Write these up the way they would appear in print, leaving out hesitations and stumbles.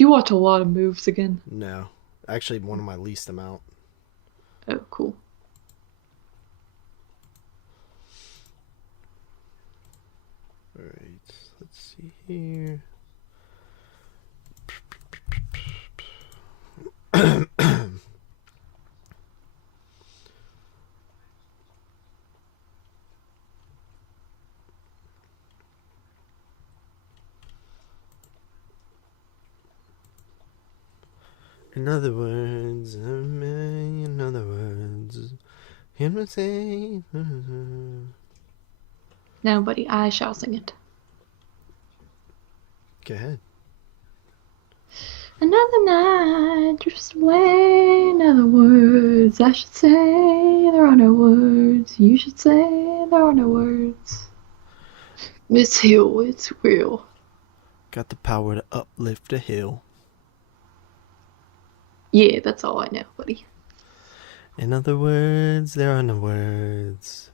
you watch a lot of moves again? No. Actually, one of my least amount. Oh, cool. Alright, let's see here. In other words, in other words, can we say? No, buddy, I shall sing it. Go ahead. Another night drifts away. In other words, I should say there are no words. You should say there are no words. It's hill, it's real. Got the power to uplift a hill. Yeah, that's all I know, buddy. In other words, there are no words.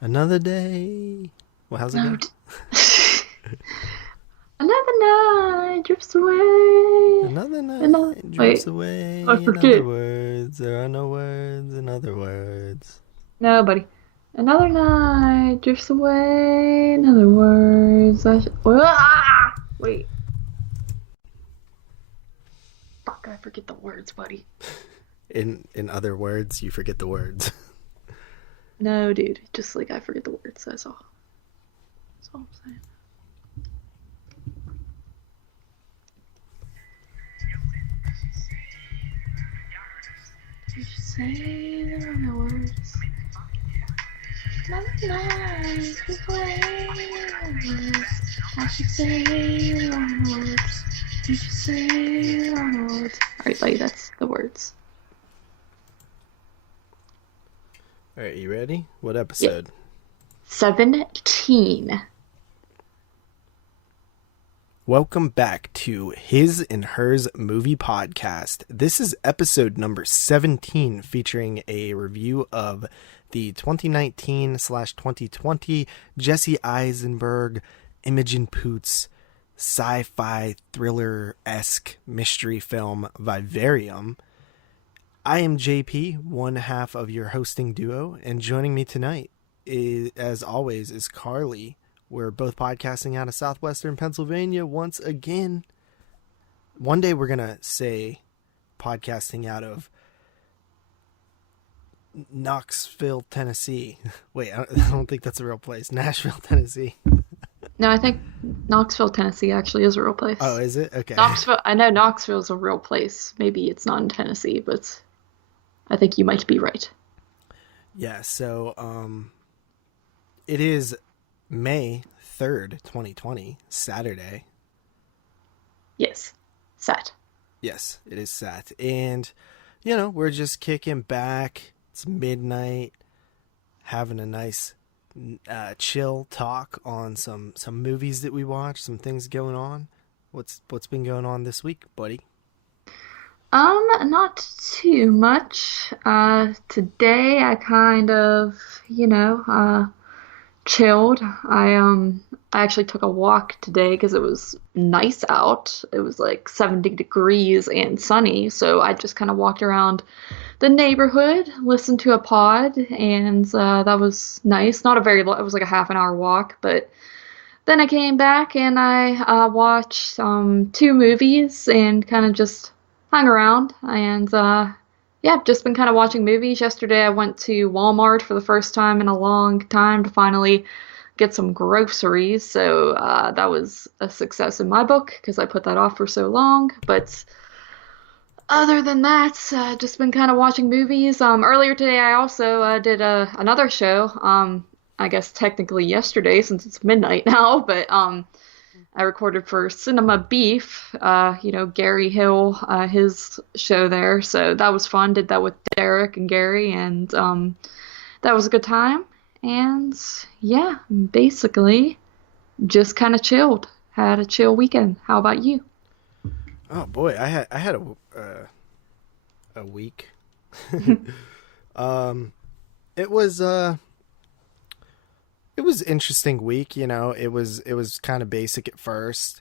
Another day. Well, how's it No, go? another night drifts away. Another Another night drifts wait, away. I In other forget. words, there are no words. In other words. No, buddy. Another night drifts away. In other words, wait. Fuck, I forget the words, buddy. In other words, you forget the words. No, dude. Just like I forget the words. That's all. That's all I'm saying. You should say there are no words. Another night drifts away. In other words, I should say there are no words. You should say there are no words. Alright, buddy, that's the words. Alright, you ready? What episode? 17. Welcome back to His and Hers Movie Podcast. This is episode number 17, featuring a review of the 2019/2020 Jesse Eisenberg, Imogen Poots sci-fi thriller-esque mystery film Vivarium. I am JP, one half of your hosting duo, and joining me tonight, as always, is Carly. We're both podcasting out of southwestern Pennsylvania once again. One day we're going to say podcasting out of Knoxville, Tennessee. Wait, I don't think that's a real place. Nashville, Tennessee. No, I think Knoxville, Tennessee actually is a real place. Oh, is it? Okay. Knoxville, I know Knoxville is a real place. Maybe it's not in Tennessee, but I think you might be right. Yeah, so it is May 3rd, 2020, Saturday. Yes. Set. Yes, it is Sat. And, you know, we're just kicking back. It's midnight, having a nice chill talk on some movies that we watched, some things going on. What's been going on this week, buddy? Not too much. Today I kind of, chilled. I actually took a walk today because it was nice out. It was like 70 degrees and sunny, so I just kind of walked around the neighborhood, listened to a pod, and that was nice. Not a very long, it was like a half an hour walk, but then I came back and I watched two movies and kind of just hung around. And yeah, I've just been kind of watching movies. Yesterday I went to Walmart for the first time in a long time to finally get some groceries. So that was a success in my book because I put that off for so long. But other than that, just been kind of watching movies. Earlier today, I also did another show. I guess technically yesterday since it's midnight now, but I recorded for Cinema Beef. Gary Hill, his show there. So that was fun. Did that with Derek and Gary, and that was a good time. And yeah, basically just kind of chilled. Had a chill weekend. How about you? Oh boy, I had a week. It was interesting week, you know. It was kind of basic at first,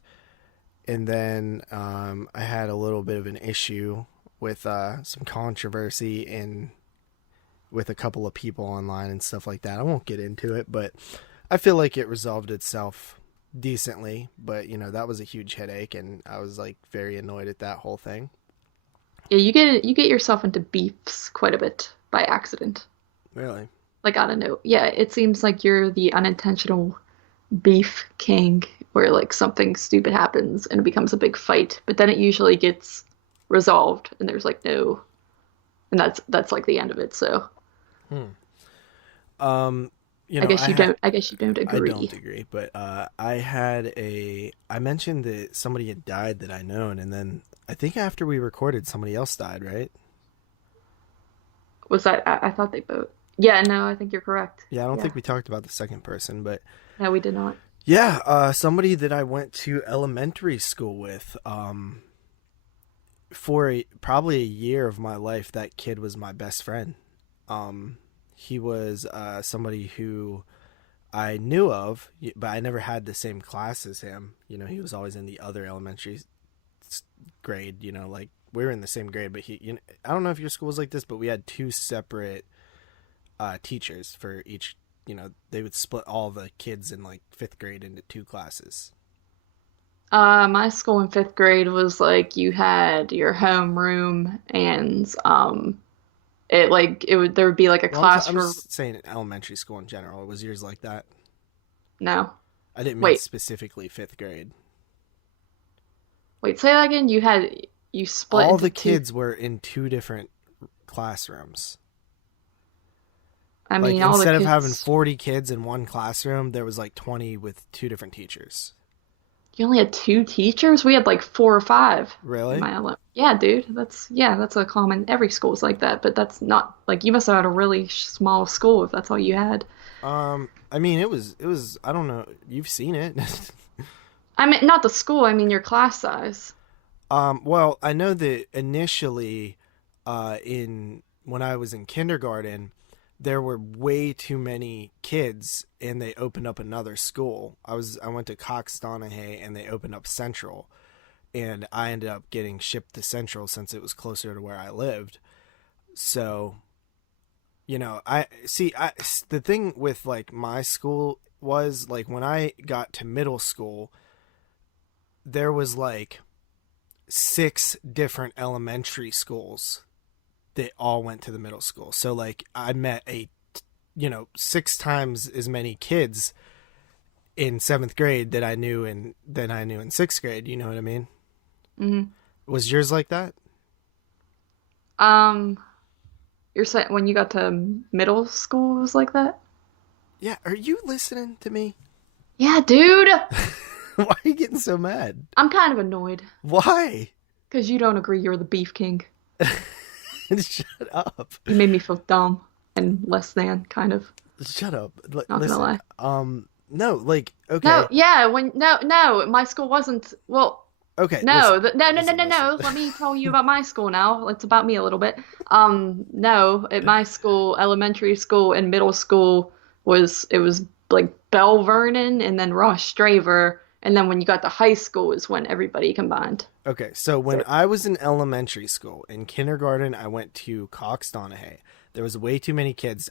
and then I had a little bit of an issue with some controversy in with a couple of people online and stuff like that. I won't get into it, but I feel like it resolved itself decently. But that was a huge headache, and I was like very annoyed at that whole thing. Yeah, you get yourself into beefs quite a bit by accident. Really? Like, I don't know. Yeah, it seems like you're the unintentional beef king where like something stupid happens and it becomes a big fight, but then it usually gets resolved and there's like no and that's like the end of it. So Hmm. Um, I guess I you had don't I guess you don't I don't agree. agree, but I mentioned that somebody had died that I known, and then I think after we recorded, somebody else died, right? Was that I thought they both. Yeah, no, I think you're correct. Yeah, I don't Yeah. think we talked about the second person, but No, we did not. yeah, somebody that I went to elementary school with, for probably a year of my life, that kid was my best friend. Um, he was somebody who I knew of, but I never had the same class as him. He was always in the other elementary grade. Like we were in the same grade, but I don't know if your school was like this, but we had two separate teachers for each. They would split all the kids in like fifth grade into two classes. My school in fifth grade was like you had your homeroom and there would be like a Well, I'm, class I'm for just saying elementary school in general. Was yours like that? no. I didn't mean Wait, specifically fifth grade. wait, say that again. You split All into the two. kids were in two different classrooms. I Like mean, all the instead of having kids. 40 kids in one classroom, there was like 20 with two different teachers. You only had two teachers? We had like four or five in Really? my Yeah, dude. That's a common. Every school's like that, but that's not like you must have had a really small school if that's all you had. I mean, it was. I don't know. You've seen it. I mean, not the school. I mean your class size. Well, I know that initially, in when I was in kindergarten, there were way too many kids, and they opened up another school. I went to Cox Donahue, and they opened up Central, and I ended up getting shipped to Central since it was closer to where I lived. So, I see. The thing with like my school was like when I got to middle school, there was like six different elementary schools that all went to the middle school. So like I met six times as many kids in seventh grade that I knew in sixth grade. You know what I mean? Hmm. Was yours like that? Um, you're saying when you got to middle school it was like that? Yeah. Are you listening to me? Yeah, dude. Why are you getting so mad? I'm kind of annoyed Why? because you don't agree you're the beef king. Shut up. You made me feel dumb and less than, kind of. Shut up. Not gonna Listen. lie. No, like, No, okay. yeah, when no, my school wasn't. Well, Okay, no, listen. no, no, no, Listen, no, listen. no. Let me tell you about my school now. It's about me a little bit. No, at my school, elementary school and middle school it was like Bell Vernon and then Ross Straver, and then when you got to high school is when everybody combined. Okay, so when So I was in elementary school, in kindergarten, I went to Cox Donahue. There was way too many kids.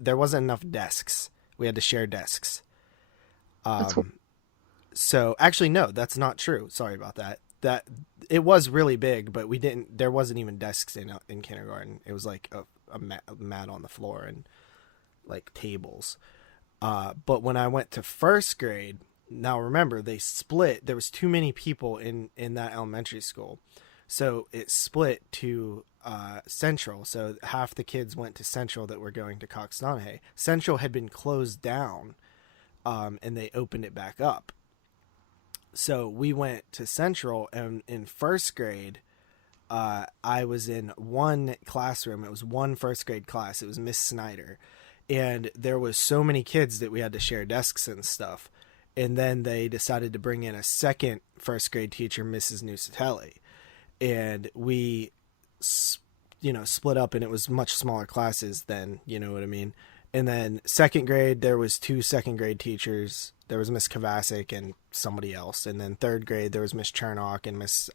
There wasn't enough desks. We had to share desks. that's So actually, no, that's not true. Sorry about that. That it was really big, but we didn't. There wasn't even desks in kindergarten. It was like a mat on the floor and like tables. But when I went to first grade, now remember they split. There was too many people in that elementary school, so it split to Central. So half the kids went to Central that were going to Cox Donahue. Central had been closed down, and they opened it back up. So we went to Central, and in first grade, I was in one classroom. It was one first grade class. It was Miss Snyder, and there was so many kids that we had to share desks and stuff. And then they decided to bring in a second first grade teacher, Mrs. Nusatelli, and we, split up, and it was much smaller classes then. You know what I mean? And then second grade, there was two second grade teachers. there was Miss Kovacic and somebody else. And then third grade, there was Miss Chernock and Miss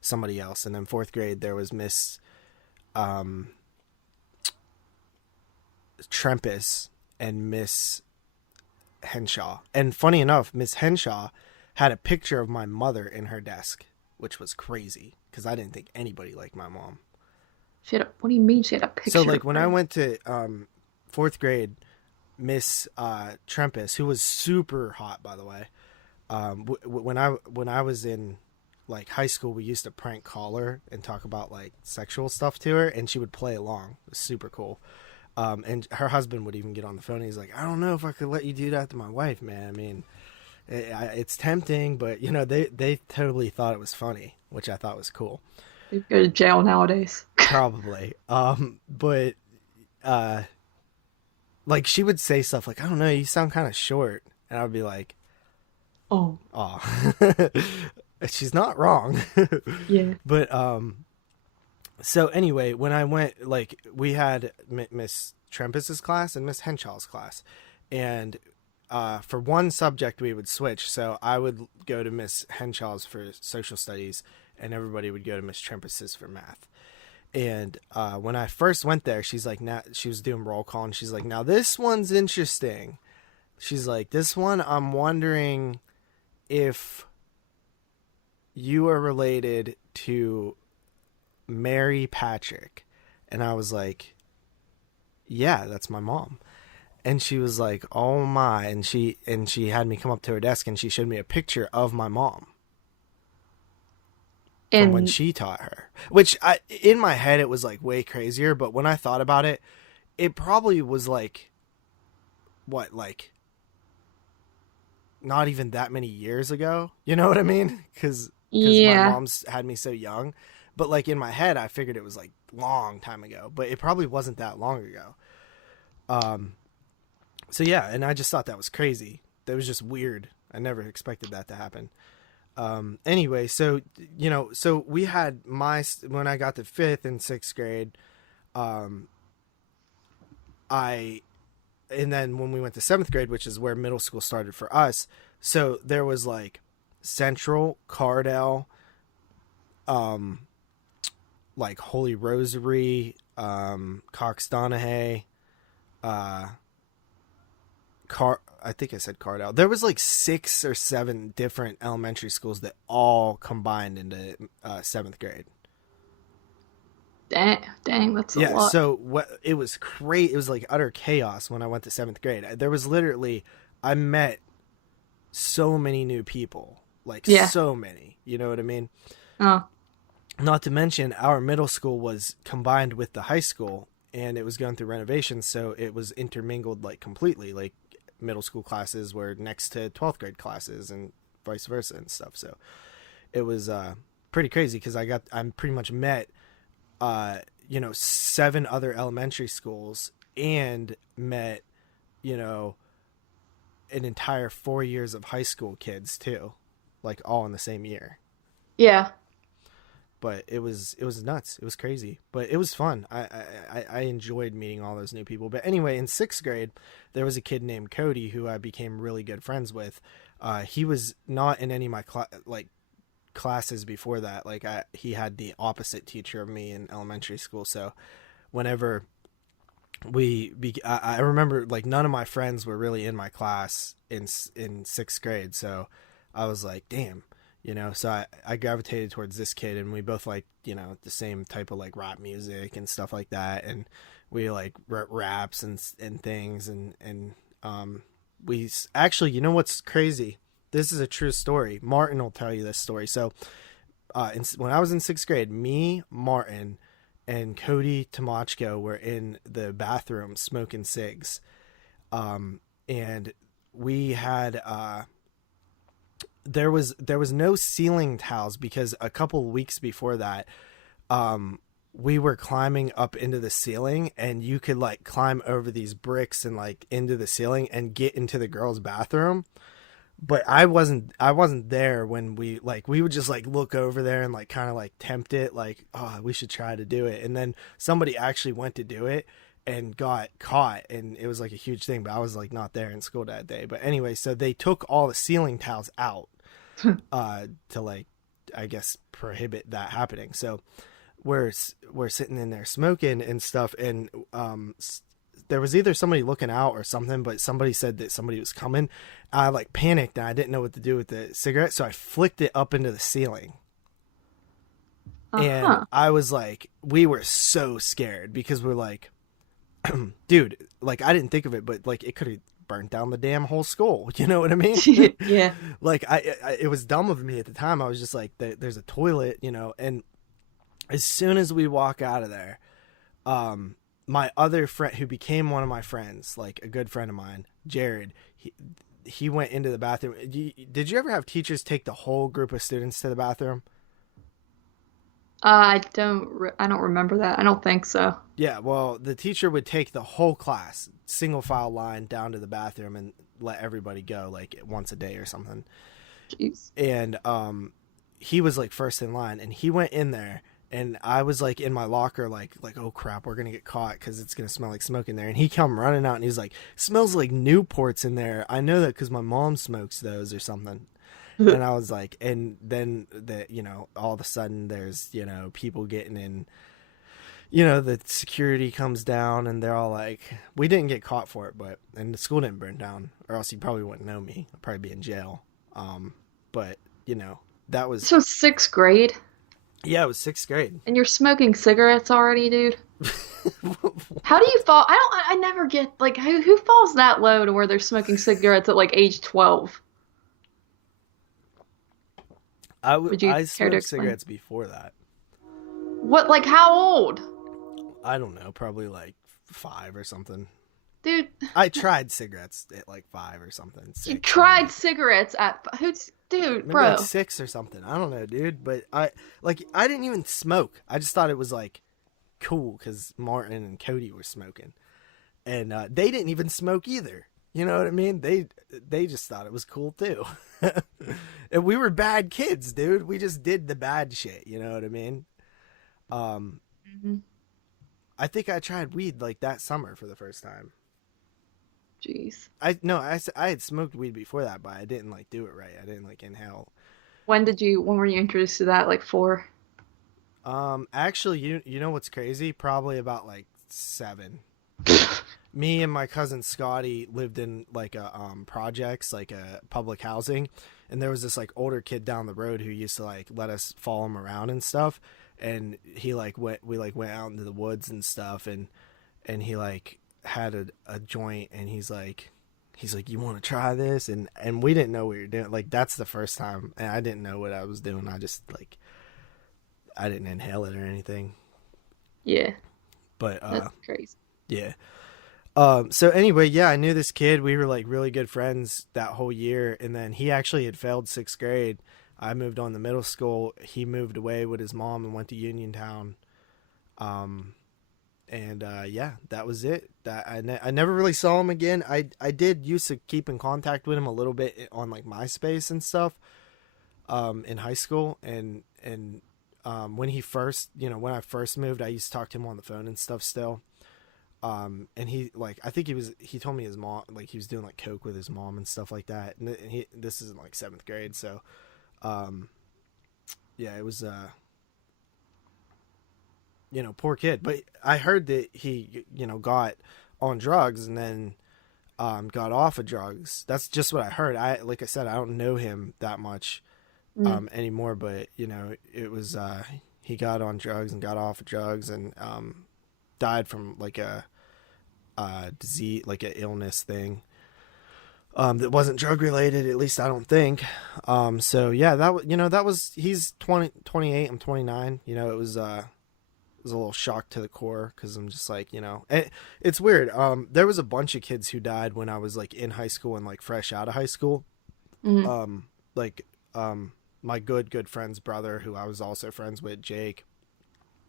somebody else. And then fourth grade, there was Miss Trempus and Miss Henshaw. And funny enough, Miss Henshaw had a picture of my mother in her desk, which was crazy because I didn't think anybody liked my mom. What do you mean she had a picture? So like of when her? I went to fourth grade, Miss Trempus, who was super hot by the way, when I was in like high school, we used to prank call her and talk about like sexual stuff to her, and she would play along. It was super cool. And her husband would even get on the phone. And he's like, I don't know if I could let you do that to my wife, man. I mean, it's tempting, but you know, they totally thought it was funny, which I thought was cool. They go to jail nowadays. Probably. But like she would say stuff like, I don't know, you sound kind of short, and I'd be like, Oh, oh, she's not wrong. yeah. But so anyway, when I went, like we had Miss Trempus's class and Miss Henshaw's class, and for one subject we would switch. So I would go to Miss Henshaw's for social studies, and everybody would go to Miss Trempus's for math. And when I first went there, she's like, now she was doing roll call, and she's like, now this one's interesting. She's like, this one, I'm wondering if you are related to Mary Patrick. And I was like, yeah, that's my mom. And she was like, oh my. And she had me come up to her desk, and she showed me a picture of my mom from when And she taught her, which in my head, it was like way crazier. But when I thought about it, it probably was like, what, like not even that many years ago. You know what I mean? Because my yeah, mom's had me so young. But like in my head, I figured it was like long time ago, but it probably wasn't that long ago. So yeah, and I just thought that was crazy. That was just weird. I never expected that to happen. Anyway, so you know, so we had when I got to fifth and sixth grade, I and then when we went to seventh grade, which is where middle school started for us, so there was like Central, Cardell, like Holy Rosary, Cox Donahay, I think I said Cardell. There was like 6 or 7 different elementary schools that all combined into seventh grade. dang, that's a Yeah, lot. so what it was great. It was like utter chaos when I went to seventh grade. There was literally, I met so many new people, like Yeah. so many. You know what I mean? Oh, Not to mention, our middle school was combined with the high school, and it was going through renovations, so it was intermingled like completely. Like middle school classes were next to 12th grade classes, and vice versa and stuff. So it was pretty crazy because I'm pretty much met 7 other elementary schools, and met you know an entire 4 years of high school kids too, like all in the same year. yeah. But it was nuts. It was crazy, but it was fun. I enjoyed meeting all those new people. But anyway, in sixth grade, there was a kid named Cody who I became really good friends with. He was not in any of my classes before that. Like he had the opposite teacher of me in elementary school. So whenever I remember like none of my friends were really in my class in sixth grade. So I was like, damn. So I gravitated towards this kid, and we both like, the same type of like rap music and stuff like that. And we like raps and things. And we actually, what's crazy? This is a true story. Martin will tell you this story. So when I was in sixth grade, me, Martin, and Cody Tomachko were in the bathroom smoking cigs. And we had, there was no ceiling tiles because a couple weeks before that, we were climbing up into the ceiling, and you could like climb over these bricks and like into the ceiling and get into the girls' bathroom. But I wasn't there when we would just like look over there and like kind of like tempt it, like, oh, we should try to do it. And then somebody actually went to do it, and got caught, and it was like a huge thing, but I was like not there in school that day. But anyway, so they took all the ceiling tiles out to like, I guess, prohibit that happening. So we're sitting in there smoking and stuff, and there was either somebody looking out or something, but somebody said that somebody was coming. I like panicked and I didn't know what to do with the cigarette, so I flicked it up into the ceiling. And Uh-huh. I was like, we were so scared because we're like, dude, like I didn't think of it, but like it could have burnt down the damn whole school. You know what I mean? Yeah. Like it was dumb of me at the time. I was just like, there's a toilet, you know. And as soon as we walk out of there, my other friend who became one of my friends, like a good friend of mine, Jared, he went into the bathroom. Did you ever have teachers take the whole group of students to the bathroom? I don't remember that. I don't think so. Yeah, well, the teacher would take the whole class, single file line down to the bathroom and let everybody go like once a day or something. Jeez. And he was like first in line, and he went in there, and I was like in my locker like oh crap, we're gonna get caught because it's gonna smell like smoke in there. And he come running out and he's like, smells like Newports in there. I know that because my mom smokes those or something. And I was like, and then all of a sudden there's people getting in. The security comes down and they're all like, we didn't get caught for it, and the school didn't burn down, or else you probably wouldn't know me. I'd probably be in jail. But that was, So sixth grade, yeah, it was sixth grade. and you're smoking cigarettes already, dude. How do you fall? I never get like who falls that low to where they're smoking cigarettes at like age 12? Would you I care to smoked explain? cigarettes before that. What, like how old? I don't know, probably like 5 or something. Dude, I tried cigarettes at like 5 or something, you 6 tried maybe. cigarettes at who's dude, Maybe like bro. 6 or something. I don't know, dude. But I didn't even smoke. I just thought it was like cool because Martin and Cody were smoking, and they didn't even smoke either. You know what I mean? They just thought it was cool too. And we were bad kids, dude. We just did the bad shit. You know what I mean? Um, Hmm. I think I tried weed like that summer for the first time. Jeez. I had smoked weed before that, but I didn't like do it right. I didn't like inhale. When were you introduced to that? Like four? Actually, you know what's crazy? Probably about like 7. Me and my cousin Scotty lived in like a projects, like a public housing, and there was this like older kid down the road who used to like let us follow him around and stuff. And he like we like went out into the woods and stuff, and he like had a joint, and he's like, you want to try this? And we didn't know what we were doing. Like that's the first time, and I didn't know what I was doing. I just like I didn't inhale it or anything. Yeah, But that's crazy. yeah. So anyway, yeah, I knew this kid. We were like really good friends that whole year, and then he actually had failed 6th grade. I moved on to middle school. He moved away with his mom and went to Uniontown. Um, and yeah, that was it. That I never really saw him again. I did used to keep in contact with him a little bit on like MySpace and stuff. In high school, and when he first, when I first moved, I used to talk to him on the phone and stuff still. And he like I think he told me his mom like he was doing like coke with his mom and stuff like that. And this is in like 7th grade, so um yeah, it was poor kid. But I heard that he got on drugs and then got off of drugs. That's just what I heard. Like I said, I don't know him that much Mm. anymore, but it was he got on drugs and got off of drugs and died from like a disease, like an illness thing that wasn't drug related. At least I don't think. So yeah, that was he's 28. I'm 29. It was a little shock to the core because I'm just like it's weird. There was a bunch of kids who died when I was like in high school and like fresh out of high school. Mm. Like my good friend's brother, who I was also friends with, Jake,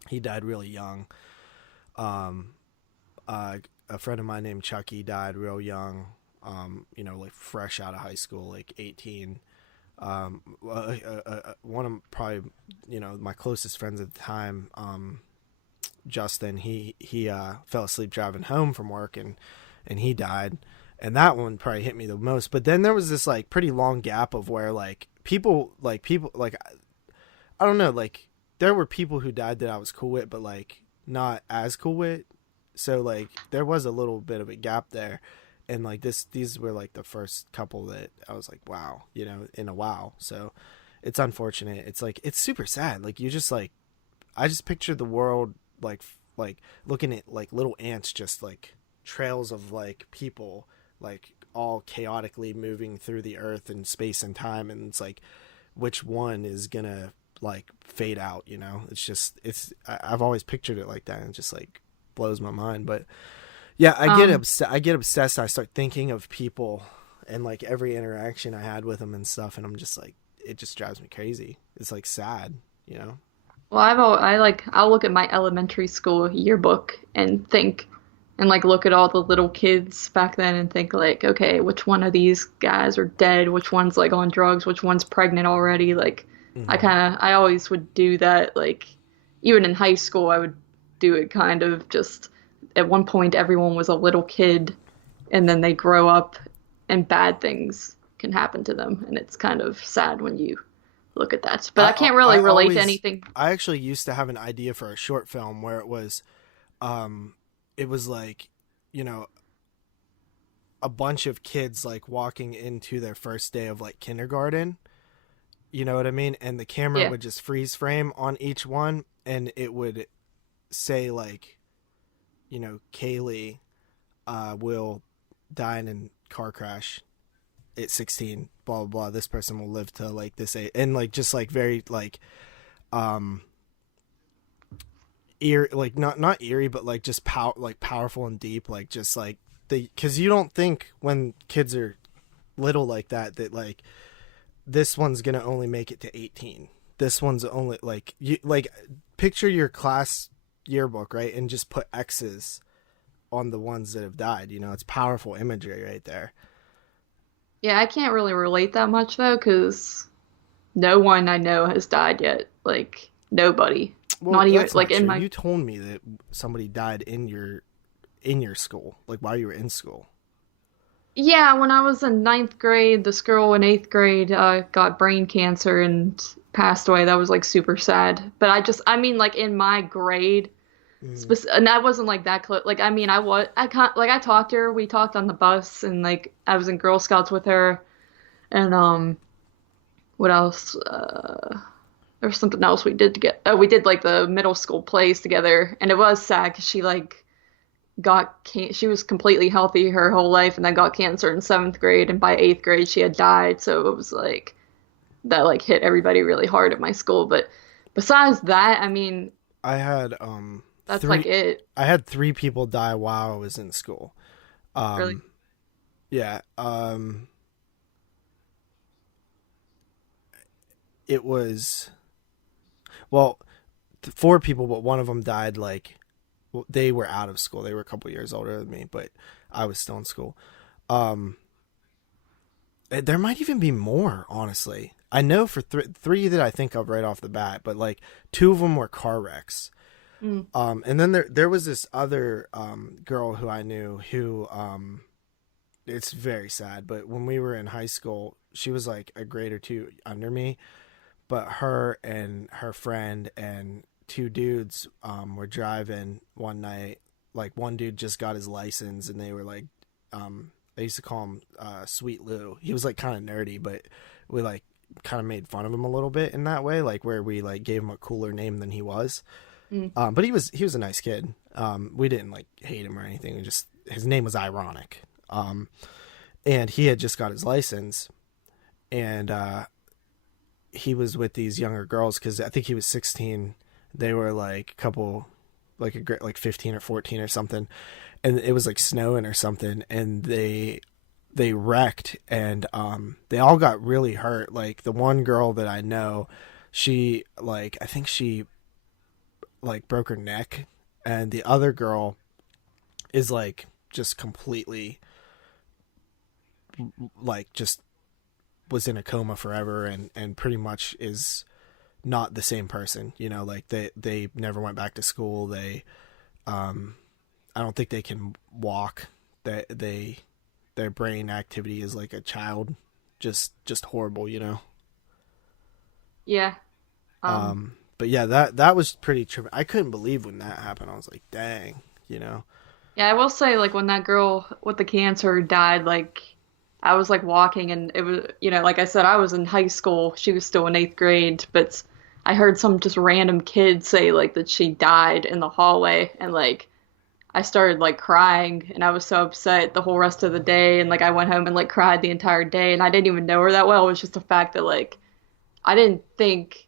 he died really young. Um, a friend of mine named Chucky died real young. Like fresh out of high school, like 18. One of probably my closest friends at the time, Justin, he fell asleep driving home from work, and he died. And that one probably hit me the most. But then there was this like pretty long gap of where like people like I don't know, like there were people who died that I was cool with, but like not as cool with. So like there was a little bit of a gap there, and like these were like the first couple that I was like, wow, in a while. So it's unfortunate. It's like it's super sad. Like you just like I just pictured the world like looking at like little ants, just like trails of like people like all chaotically moving through the earth and space and time, and it's like which one is gonna like fade out, it's just I've always pictured it like that, and it just like blows my mind. But yeah, I get obsessed. I start thinking of people and like every interaction I had with them and stuff, and I'm just like it just drives me crazy. It's like sad. Well, I'll look at my elementary school yearbook and think and like look at all the little kids back then and think like, okay, which one of these guys are dead? Which one's like on drugs? Which one's pregnant already? Like Mm-hmm. I always would do that. Like even in high school, I would do it kind of just at one point everyone was a little kid and then they grow up and bad things can happen to them and it's kind of sad when you look at that. But I I can't really I relate to always anything. I actually used to have an idea for a short film where um it was like you know a bunch of kids like walking into their first day of like kindergarten. You know what I mean? And the camera Yeah. would just freeze frame on each one, and it would say like, Kaylee will die in a car crash at 16. Blah blah blah. This person will live to like this age, and like just like very like um eerie, like not eerie, but like just powerful and deep, like just like because you don't think when kids are little like that like this one's gonna only make it to 18. This one's only like you like picture your class yearbook, right, and just put X's on the ones that have died. It's powerful imagery right there. Yeah, I can't really relate that much though, because no one I know has died yet. Like nobody. Well, Not even that's like not in true. my You told me that somebody died in your school, like while you were in school. Yeah, when I was in ninth grade, this girl in eighth grade got brain cancer and passed away. That was like super sad. But I mean, like in my grade, Mm. and I wasn't like that close. Like, I mean, I can't, like, I talked to her. We talked on the bus, and like, I was in Girl Scouts with her, and what else? There was something else we did to get. Oh, we did like the middle school plays together, and it was sad because she like she was completely healthy her whole life and then got cancer in seventh grade and by eighth grade she had died, so it was like that like hit everybody really hard at my school. But besides that, I mean, I had that's like it. I had three people die while I was in school. Really. Um, yeah. It was well, four people, but one of them died like they were out of school. They were a couple years older than me, but I was still in school. Um, there might even be more, honestly. I know for three that I think of right off the bat, but like two of them were car wrecks. Mm. And then there was this other girl who I knew who it's very sad, but when we were in high school, she was like a grade or two under me, but her and her friend and two dudes were driving one night. Like one dude just got his license, and they were like, they used to call him Sweet Lou. He was like kind of nerdy, but we like kind of made fun of him a little bit in that way, like where we like gave him a cooler name than he was. Mm. But he was a nice kid. We didn't like hate him or anything. We just his name was ironic. And he had just got his license, and he was with these younger girls because I think he was 16. They were like a couple, like 15 or 14 or something, and it was like snowing or something, and they wrecked, and they all got really hurt. Like the one girl that I know, she like I think she like broke her neck, and the other girl is like just completely like just was in a coma forever and pretty much is not the same person. You know, like they never went back to school. Um, I don't think they can walk. Their brain activity is like a child, just horrible. You know. Yeah. Um, But yeah, that was pretty trippy. I couldn't believe when that happened. I was like, dang, you know. yeah, I will say like when that girl with the cancer died, like I was like walking and it was, like I said, I was in high school. She was still in eighth grade, but I heard some just random kid say like that she died in the hallway and like I started like crying and I was so upset the whole rest of the day and like I went home and like cried the entire day and I didn't even know her that well. It was just the fact that like I didn't think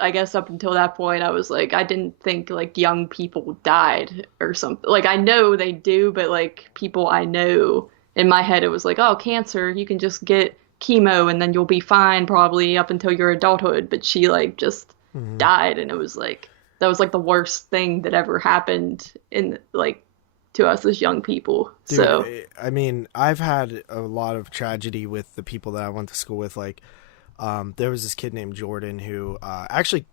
I guess up until that point, I was like, I didn't think like young people died or something. Like, I know they do, but like people I know in my head, it was like, oh, cancer, you can just get chemo and then you'll be fine probably up until your adulthood. But she like just Hmm. died, and it was like, that was like the worst thing that ever happened in like to us as young people. Dude, So, I mean, I've had a lot of tragedy with the people that I went to school with. Like, there was this kid named Jordan who actually,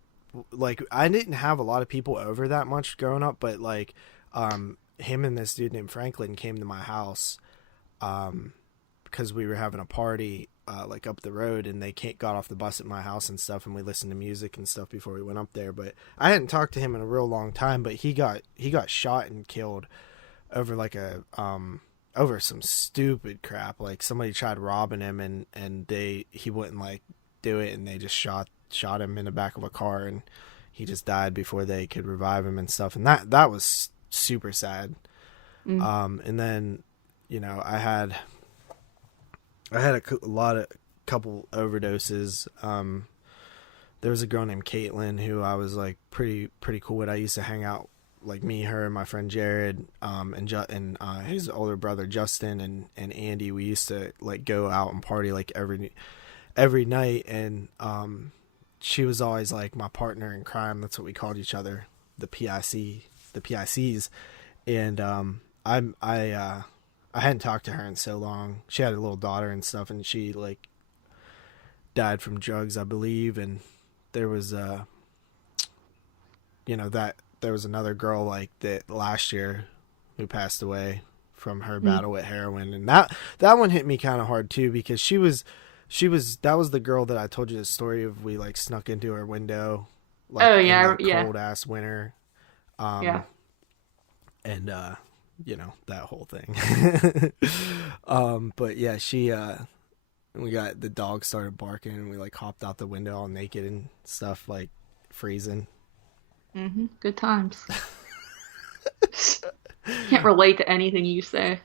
like, I didn't have a lot of people over that much growing up, but like, him and this dude named Franklin came to my house because we were having a party like up the road, and they got off the bus at my house and stuff, and we listened to music and stuff before we went up there. But I hadn't talked to him in a real long time, but he got shot and killed over like a over some stupid crap. Like somebody tried robbing him, and he wouldn't like do it, and they just shot him in the back of a car, and he just died before they could revive him and stuff. And that was super sad. mm, And then I had a lot of couple overdoses. There was a girl named Caitlin who I was like pretty cool with. I used to hang out, like me, her, and my friend Jared, and his older brother Justin and Andy. We used to like go out and party like every night, and she was always like my partner in crime. That's what we called each other, the PICs. And I hadn't talked to her in so long. She had a little daughter and stuff, and she like died from drugs, I believe. And there was that there was another girl like that last year who passed away from her mm. battle with heroin, and that one hit me kind of hard too, because she was that was the girl that I told you the story of. We like snuck into her window like Oh in yeah, the yeah, cold ass winter, yeah. and that whole thing. But yeah, we got the dog started barking, and we like hopped out the window all naked and stuff, like freezing. Good times. Can't relate to anything you say.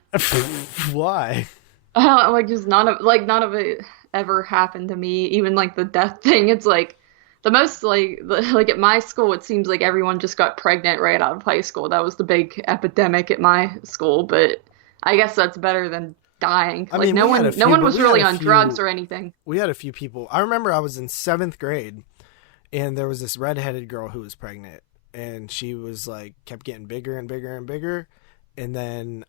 Why? Like just none of it ever happened to me. Even like the death thing, it's like the most like at my school, it seems like everyone just got pregnant right out of high school. That was the big epidemic at my school, but I guess that's better than dying. I Like mean, we had a no few, one but was really on drugs or anything. we had a few people. I remember I was in seventh grade, and there was this redheaded girl who was pregnant, and she was like kept getting bigger and bigger and bigger, and then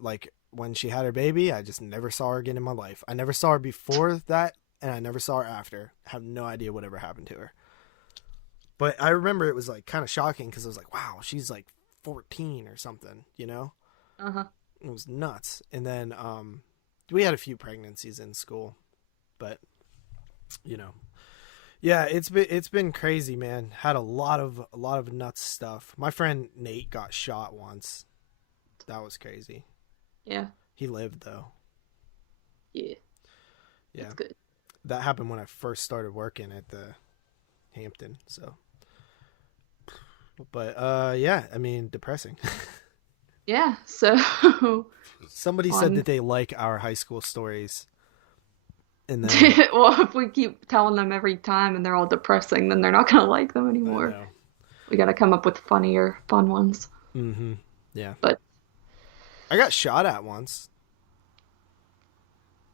like when she had her baby, I just never saw her again in my life. I never saw her before that, and I never saw her after. I have no idea whatever happened to her. But I remember it was like kind of shocking, because I was like, wow, she's like 14 or something, you know? Uh-huh. It was nuts. And then we had a few pregnancies in school, but you know, yeah, it's been crazy, man. Had a lot of nuts stuff. My friend Nate got shot once. That was crazy. Yeah. He lived though. Yeah. Yeah, That's good. that happened when I first started working at the Hampton. So, but yeah, I mean, depressing. Yeah. So Somebody said that on they like our high school stories, and then well, if we keep telling them every time and they're all depressing, then they're not gonna like them I anymore. know. We gotta come up with funnier, fun ones. Mm-hmm. Yeah, But I got shot at once,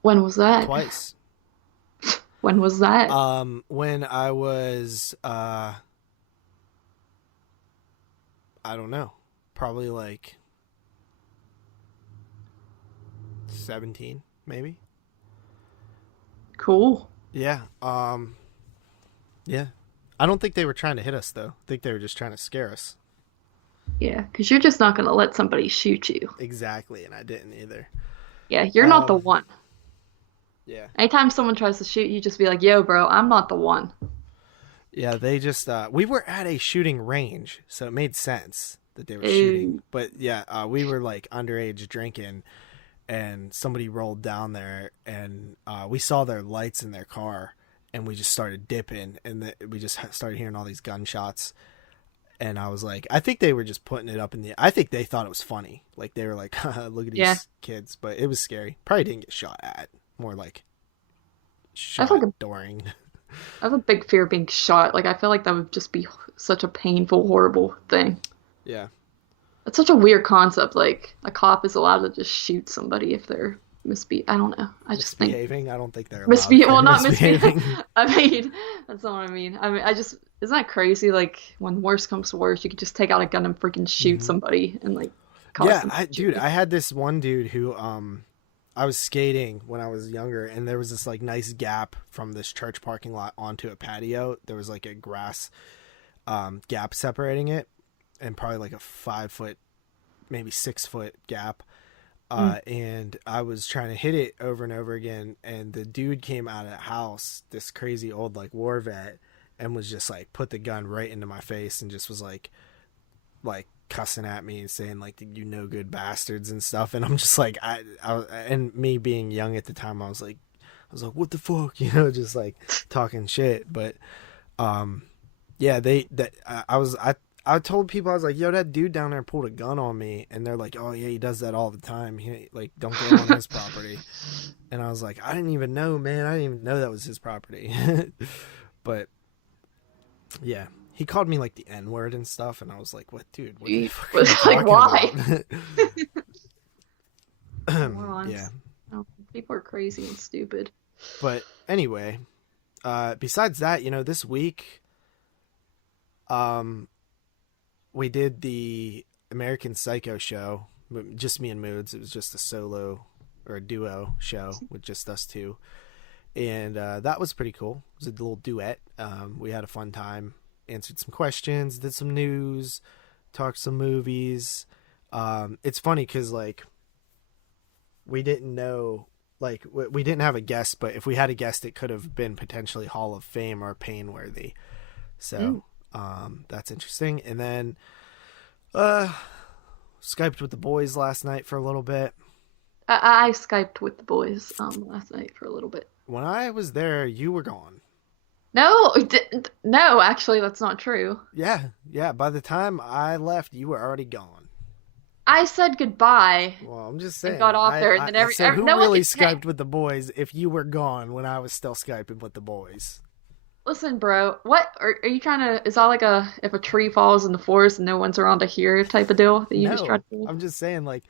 when was that? twice. When was that? When I was I don't know, probably like 17, maybe. Cool. Yeah. Yeah. I don't think they were trying to hit us though. I think they were just trying to scare us. Yeah, because you're just not gonna let somebody shoot you. Exactly, and I didn't either. Yeah, you're not the Um, one. yeah. Anytime someone tries to shoot you, just be like, "Yo, bro, I'm not the one." Yeah, they just we were at a shooting range, so it made sense that they were shooting. Ooh, But yeah, we were like underage drinking, and somebody rolled down there, and we saw their lights in their car, and we just started dipping, and we just started hearing all these gunshots. And I was like, I think they were just putting it up in the. I think they thought it was funny, like they were like, "Look at yeah. these kids," but it was scary. Probably didn't get shot at, more like I have shot like a, during. I have a big fear of being shot. Like I feel like that would just be such a painful, horrible thing. Yeah, It's such a weird concept. Like a cop is allowed to just shoot somebody if they're I don't know. I just think misbehaving. I don't think they're allowed if they're Well, not misbehave. misbehaving. I mean, that's not what I mean. I mean, isn't that crazy? Like when worse comes to worse, you could just take out a gun and freaking shoot Hmm. somebody and like cause Yeah, them dude, injury. I had this one dude who I was skating when I was younger, and there was this like nice gap from this church parking lot onto a patio. There was like a grass gap separating it, and probably like a 5 foot, maybe 6 foot gap. Mm. And I was trying to hit it over and over again, and the dude came out of the house, this crazy old like war vet, and was just like put the gun right into my face and just was like cussing at me and saying like you no good bastards and stuff. And I'm just like and me being young at the time, I was like what the fuck, just like talking shit. But yeah, I told people, I was like, yo, that dude down there pulled a gun on me, and they're like, oh yeah, he does that all the time, he like don't go on his property. And I was like, I didn't even know, man, I didn't even know that was his property. But yeah, he called me like the N word and stuff, and I was like, what, dude, what the fuck are you Like talking why? about? Yeah. Morons. No, people are crazy and stupid. But anyway, besides that, this week um we did the American Psycho show, just me and Moods. It was just a solo or a duo show with just us two, and that was pretty cool. It was a little duet. We had a fun time, answered some questions, did some news, talked some movies. It's funny because like we didn't know, like we didn't have a guest, but if we had a guest, it could have been potentially Hall of Fame or Pain worthy. Mm. So that's interesting. And then Skyped with the boys last night for a little bit. I Skyped with the boys last night for a little bit. When I was there, you were gone. No, no, actually, that's not true. Yeah, yeah. By the time I left, you were already gone. I said goodbye Well, I'm just and saying. got off there, and then So who no one really can say. Skyped with the boys if you were gone when I was still Skyping with the boys? Listen, bro, what are you trying to? Is that like a if a tree falls in the forest and no one's around to hear type of deal that you just tried No, to do? I'm just saying like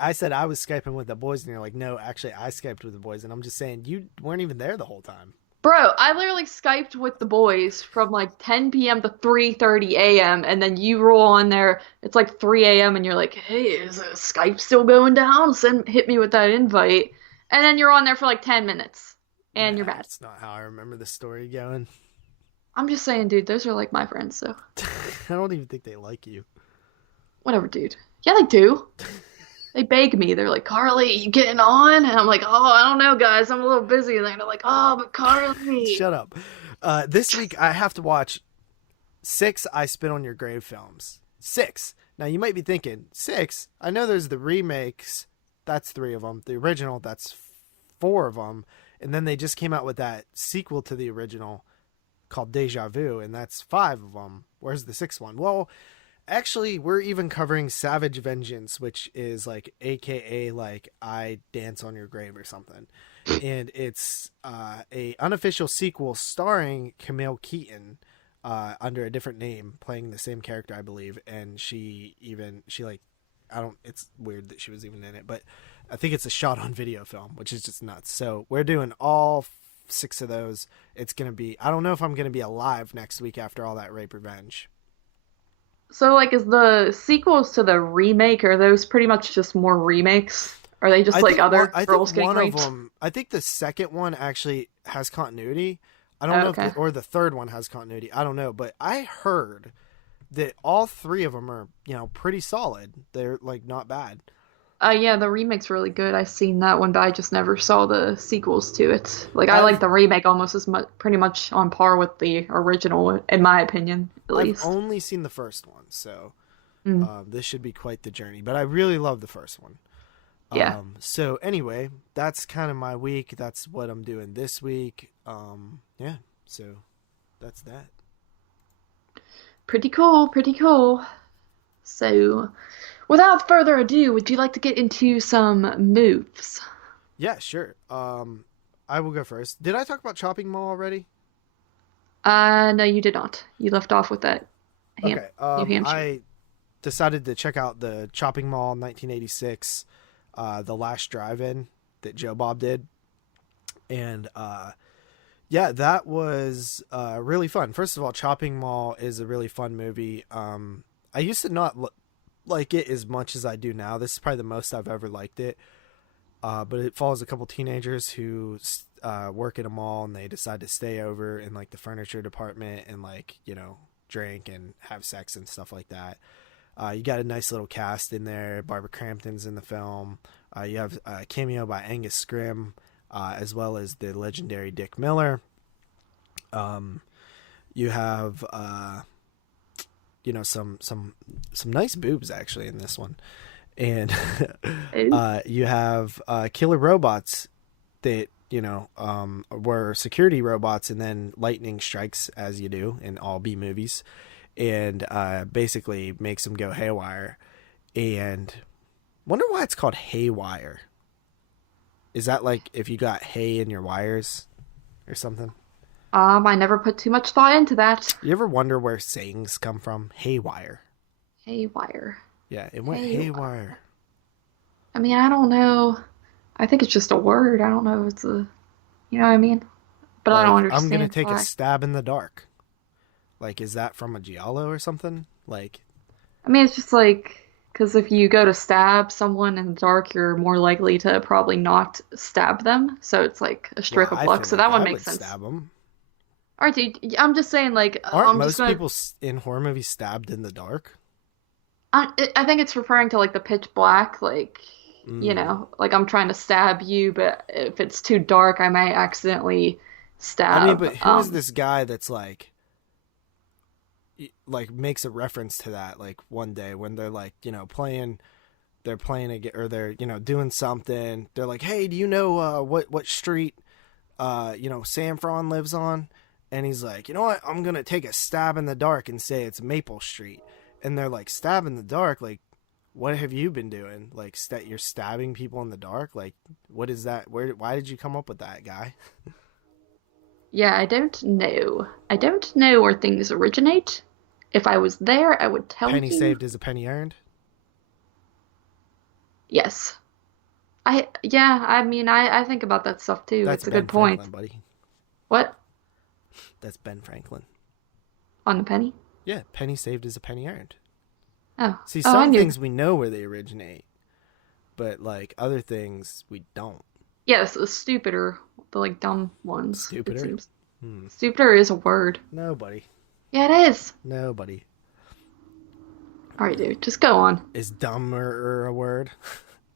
I said I was Skyping with the boys, and you're like, no, actually I Skyped with the boys, and I'm just saying you weren't even there the whole time. Bro, I literally Skyped with the boys from like 10 p.m. to 3:30 a.m. and then you roll on there. It's like 3 a.m. and you're like, "Hey, is Skype still going down? Hit me with that invite." And then you're on there for like 10 minutes and you're bad. That's not how I remember the story going. I'm just saying, dude, those are like my friends, so I don't even think they like you. whatever, dude. Yeah, they do. They beg me. They're like, "Carly, you getting on?" And I'm like, "Oh, I don't know, guys. I'm a little busy." And they're like, "Oh, but Carly." Shut up. This week I have to watch 6 I Spit on Your Grave films. 6. Now you might be thinking, 6? I know there's the remakes. That's 3 of them. The original, that's 4 of them. And then they just came out with that sequel to the original called Deja Vu, and that's 5 of them. Where's the 6th one? Well, actually, we're even covering Savage Vengeance, which is like AKA like I Dance on Your Grave or something. And it's a unofficial sequel starring Camille Keaton under a different name, playing the same character, I believe. And she like, I don't, it's weird that she was even in it, but I think it's a shot on video film, which is just nuts. So we're doing all 6 of those. It's going to be, I don't know if I'm going to be alive next week after all that rape revenge. So, like, is the sequels to the remake, are those pretty much just more remakes? Are they just like other I girls think getting one of raped? them. I think the second one actually has continuity. I don't Oh, know if okay. or the third one has continuity. I don't know, but I heard that all three of them are, pretty solid. They're like not bad. Yeah, the remake's really good. I've seen that one, but I just never saw the sequels to it. Like, I like I've the remake almost as much, pretty much on par with the original, in my opinion, at I've least. only seen the first one, so Mm, this should be quite the journey. But I really love the first one. yeah, So anyway, that's kind of my week. That's what I'm doing this week. Yeah. So that's that. pretty cool, pretty cool. So, without further ado, would you like to get into some moves? Yeah, sure. I will go first. Did I talk about Chopping Mall already? No, you did not. You left off with that Okay. New Hampshire. I decided to check out the Chopping Mall 1986, the last drive-in that Joe Bob did, and yeah, that was really fun. First of all, Chopping Mall is a really fun movie. I used to not like it as much as I do now. This is probably the most I've ever liked it. But it follows a couple teenagers who work at a mall, and they decide to stay over in like the furniture department and like drink and have sex and stuff like that. You got a nice little cast in there. Barbara Crampton's in the film. You have a cameo by Angus Scrimm, as well as the legendary Dick Miller. You have some nice boobs actually in this one, and Oh, you have killer robots that were security robots, and then lightning strikes as you do in all B movies, and basically makes them go haywire. And wonder why it's called haywire. Is that like if you got hay in your wires or something? I never put too much thought into that. You ever wonder where sayings come from? Haywire. Haywire. Yeah, it went Haywire. haywire. I mean, I don't know. I think it's just a word. I don't know if it's a, you know what I mean? But I don't Like, I'm gonna understand take a why. stab in the dark. Like, is that from a giallo or something? Like, I mean, it's just like, because if you go to stab someone in the dark, you're more likely to probably not stab them. So it's like a well, stroke of I luck. feel So like that one I makes would sense. stab them. All right, dude, I'm just saying, like, Aren't I'm just most gonna. people in horror movies stabbed in the dark? I think it's referring to like the pitch black, like, Mm. like I'm trying to stab you, but if it's too dark, I might accidentally I mean, stab. but who is this guy that's like makes a reference to that like one day when they're like playing they're playing again or they're doing something, they're like, hey, do you know what street Sanfron lives on? And he's like, you know what, I'm gonna take a stab in the dark and say it's Maple Street. And they're like, stab in the dark? Like, what have you been doing? Like, you're stabbing people in the dark? Like, what is that? Why did you come up with that, guy? Yeah, I don't know. I don't know where things originate. If I was there, I would tell Penny you. saved is a penny earned. Yes. Yeah, I mean, I think about that stuff too. That's It's a Ben good point. Franklin, buddy. What? That's Ben Franklin. On the penny? Yeah, penny saved is a penny earned. Oh. See, Oh, I some knew. things we know where they originate, but like other things we don't. Yes, the stupider, the like dumb ones, it Stupider? seems. Hmm. Stupider is a word. Nobody. Yeah, it is. Nobody. All right, dude, just go on. Is dumber a word?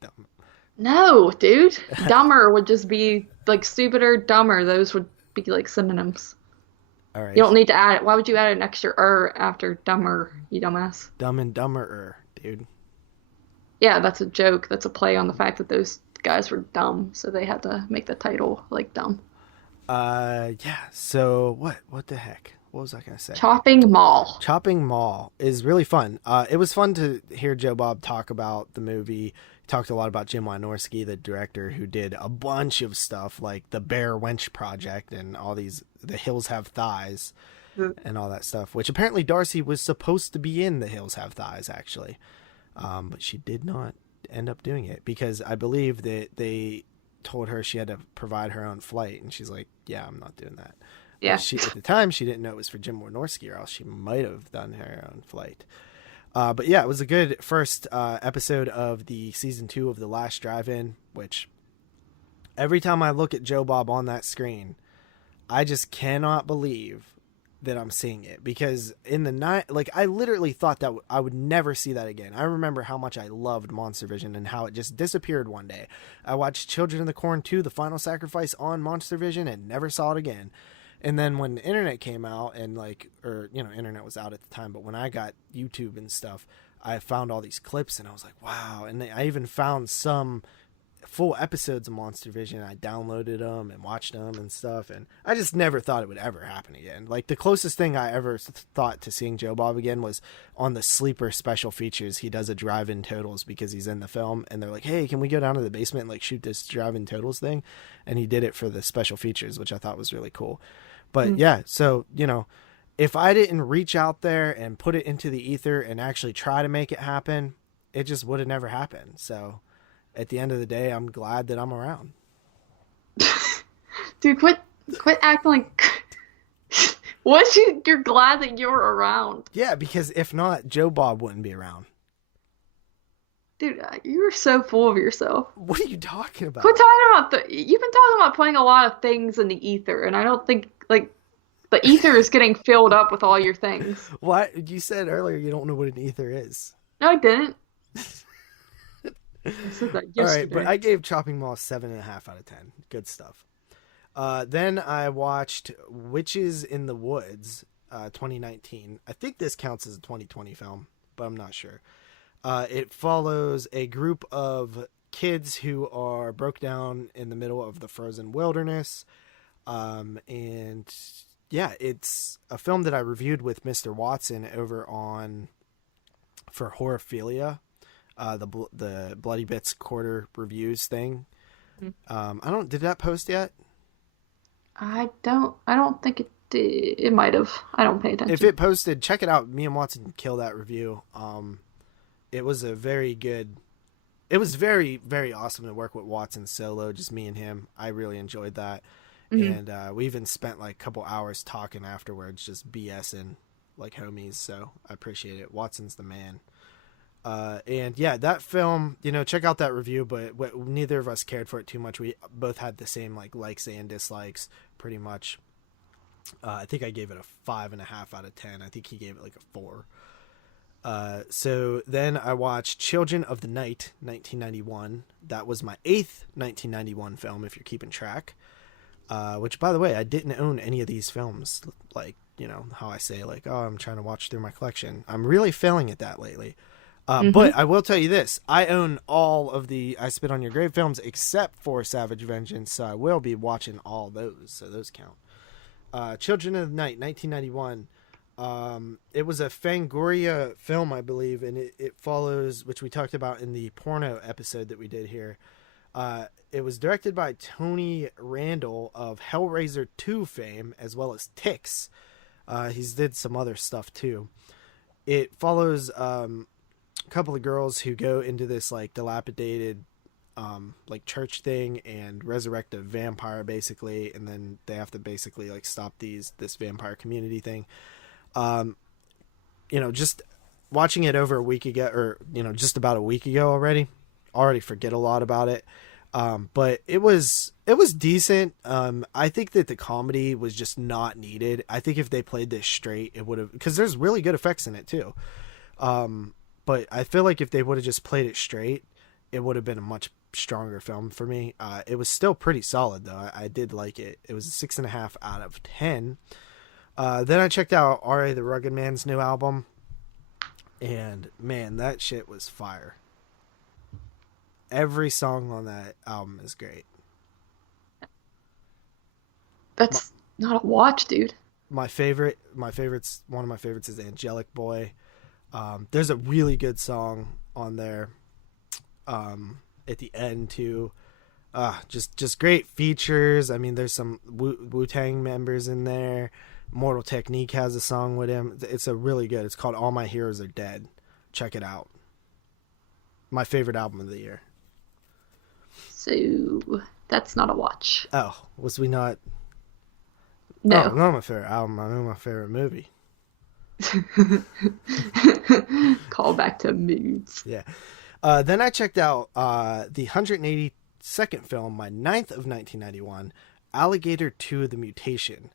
Dumb. No, dude. Dumber would just be like stupider, dumber. Those would be like synonyms. All You right. don't need to add it. Why would you add an extra after dumber, you dumbass? Dumb and dumberer, dude. Yeah, that's a joke. That's a play on the fact that those guys were dumb, so they had to make the title like dumb. Yeah. So what the heck? What was I gonna say? Chopping Mall. Chopping Mall is really fun. It was fun to hear Joe Bob talk about the movie. He talked a lot about Jim Wynorski, the director who did a bunch of stuff like the Bear Wench Project and all these, The Hills Have Thighs and all that stuff, which apparently Darcy was supposed to be in The Hills Have Thighs, actually. But she did not end up doing it because I believe that they told her she had to provide her own flight, and she's like, yeah, I'm not doing that. But Yeah. she, at the time, she didn't know it was for Jim Wynorski, or else she might have done her own flight. But yeah, it was a good first episode of the season 2 of The Last Drive-In, which every time I look at Joe Bob on that screen, I just cannot believe that I'm seeing it, because in the night, like, I literally thought that I would never see that again. I remember how much I loved Monster Vision and how it just disappeared one day. I watched Children of the Corn 2, The Final Sacrifice on Monster Vision, and never saw it again. And then when the internet came out, and like, or, you know, internet was out at the time, but when I got YouTube and stuff, I found all these clips and I was like, wow. And I even found some full episodes of Monster Vision. I downloaded them and watched them and stuff, and I just never thought it would ever happen again. Like, the closest thing I ever thought to seeing Joe Bob again was on the Sleeper special features. He does a drive-in totals because he's in the film, and they're like, hey, can we go down to the basement and like shoot this drive-in totals thing? And he did it for the special features, which I thought was really cool. But yeah, so, you know, if I didn't reach out there and put it into the ether and actually try to make it happen, it just would have never happened. So at the end of the day, I'm glad that I'm around. Dude, quit acting like you're glad that you're around. Yeah, because if not, Joe Bob wouldn't be around. Dude, you're so full of yourself. What are you talking about? Quit talking about you've been talking about putting a lot of things in the ether, and I don't think, like, the ether is getting filled up with all your things. What? You said earlier you don't know what an ether is. No, I didn't. I said that yesterday. All right, but I gave Chopping Mall 7.5 out of 10. Good stuff. Then I watched Witches in the Woods, 2019. I think this counts as a 2020 film, but I'm not sure. It follows a group of kids who are broke down in the middle of the frozen wilderness. And yeah, it's a film that I reviewed with Mr. Watson over on for Horophilia, the Bloody Bits quarter reviews thing. Did that post yet? I don't think it did. It might have. I don't pay attention. If it posted, check it out. Me and Watson kill that review. It was very, very awesome to work with Watson solo, just me and him. I really enjoyed that. And we even spent like a couple hours talking afterwards, just BSing like homies. So I appreciate it. Watson's the man. And yeah, that film, you know, check out that review, but neither of us cared for it too much. We both had the same like likes and dislikes pretty much. I think I gave it a 5.5 out of 10. I think he gave it like a 4. So then I watched Children of the Night, 1991. That was my 8th 1991 film, if you're keeping track. Which, by the way, I didn't own any of these films. Like, you know, how I say, like, oh, I'm trying to watch through my collection. I'm really failing at that lately. But I will tell you this. I own all of the I Spit on Your Grave films except for Savage Vengeance, so I will be watching all those, so those count. Children of the Night, 1991. It was a Fangoria film, I believe, and it follows, which we talked about in the porno episode that we did here. It was directed by Tony Randall of Hellraiser 2 fame, as well as Ticks. He's did some other stuff too. It follows a couple of girls who go into this like dilapidated like church thing and resurrect a vampire basically, and then they have to basically like stop this vampire community thing. You know, just watching it over a week ago, or, you know, just about a week ago already forget a lot about it. But it was decent. I think that the comedy was just not needed. I think if they played this straight, it would have, because there's really good effects in it too. But I feel like if they would have just played it straight, it would have been a much stronger film for me. It was still pretty solid though. I did like it. It was a 6.5 out of 10. Then I checked out R.A. the Rugged Man's new album, and man, that shit was fire. Every song on that album is great. That's not a watch, dude. One of my favorites is Angelic Boy. There's a really good song on there at the end too. Just great features. I mean, there's some Wu-Tang members in there. Mortal Technique has a song with him. It's a really good. It's called All My Heroes Are Dead. Check it out. My favorite album of the year. So that's not a watch. Oh, was we not? No. Oh, not my favorite album. I know my favorite movie. Call back to moods. Yeah. Then I checked out the 182nd film, my 9th of 1991, Alligator 2: The Mutation,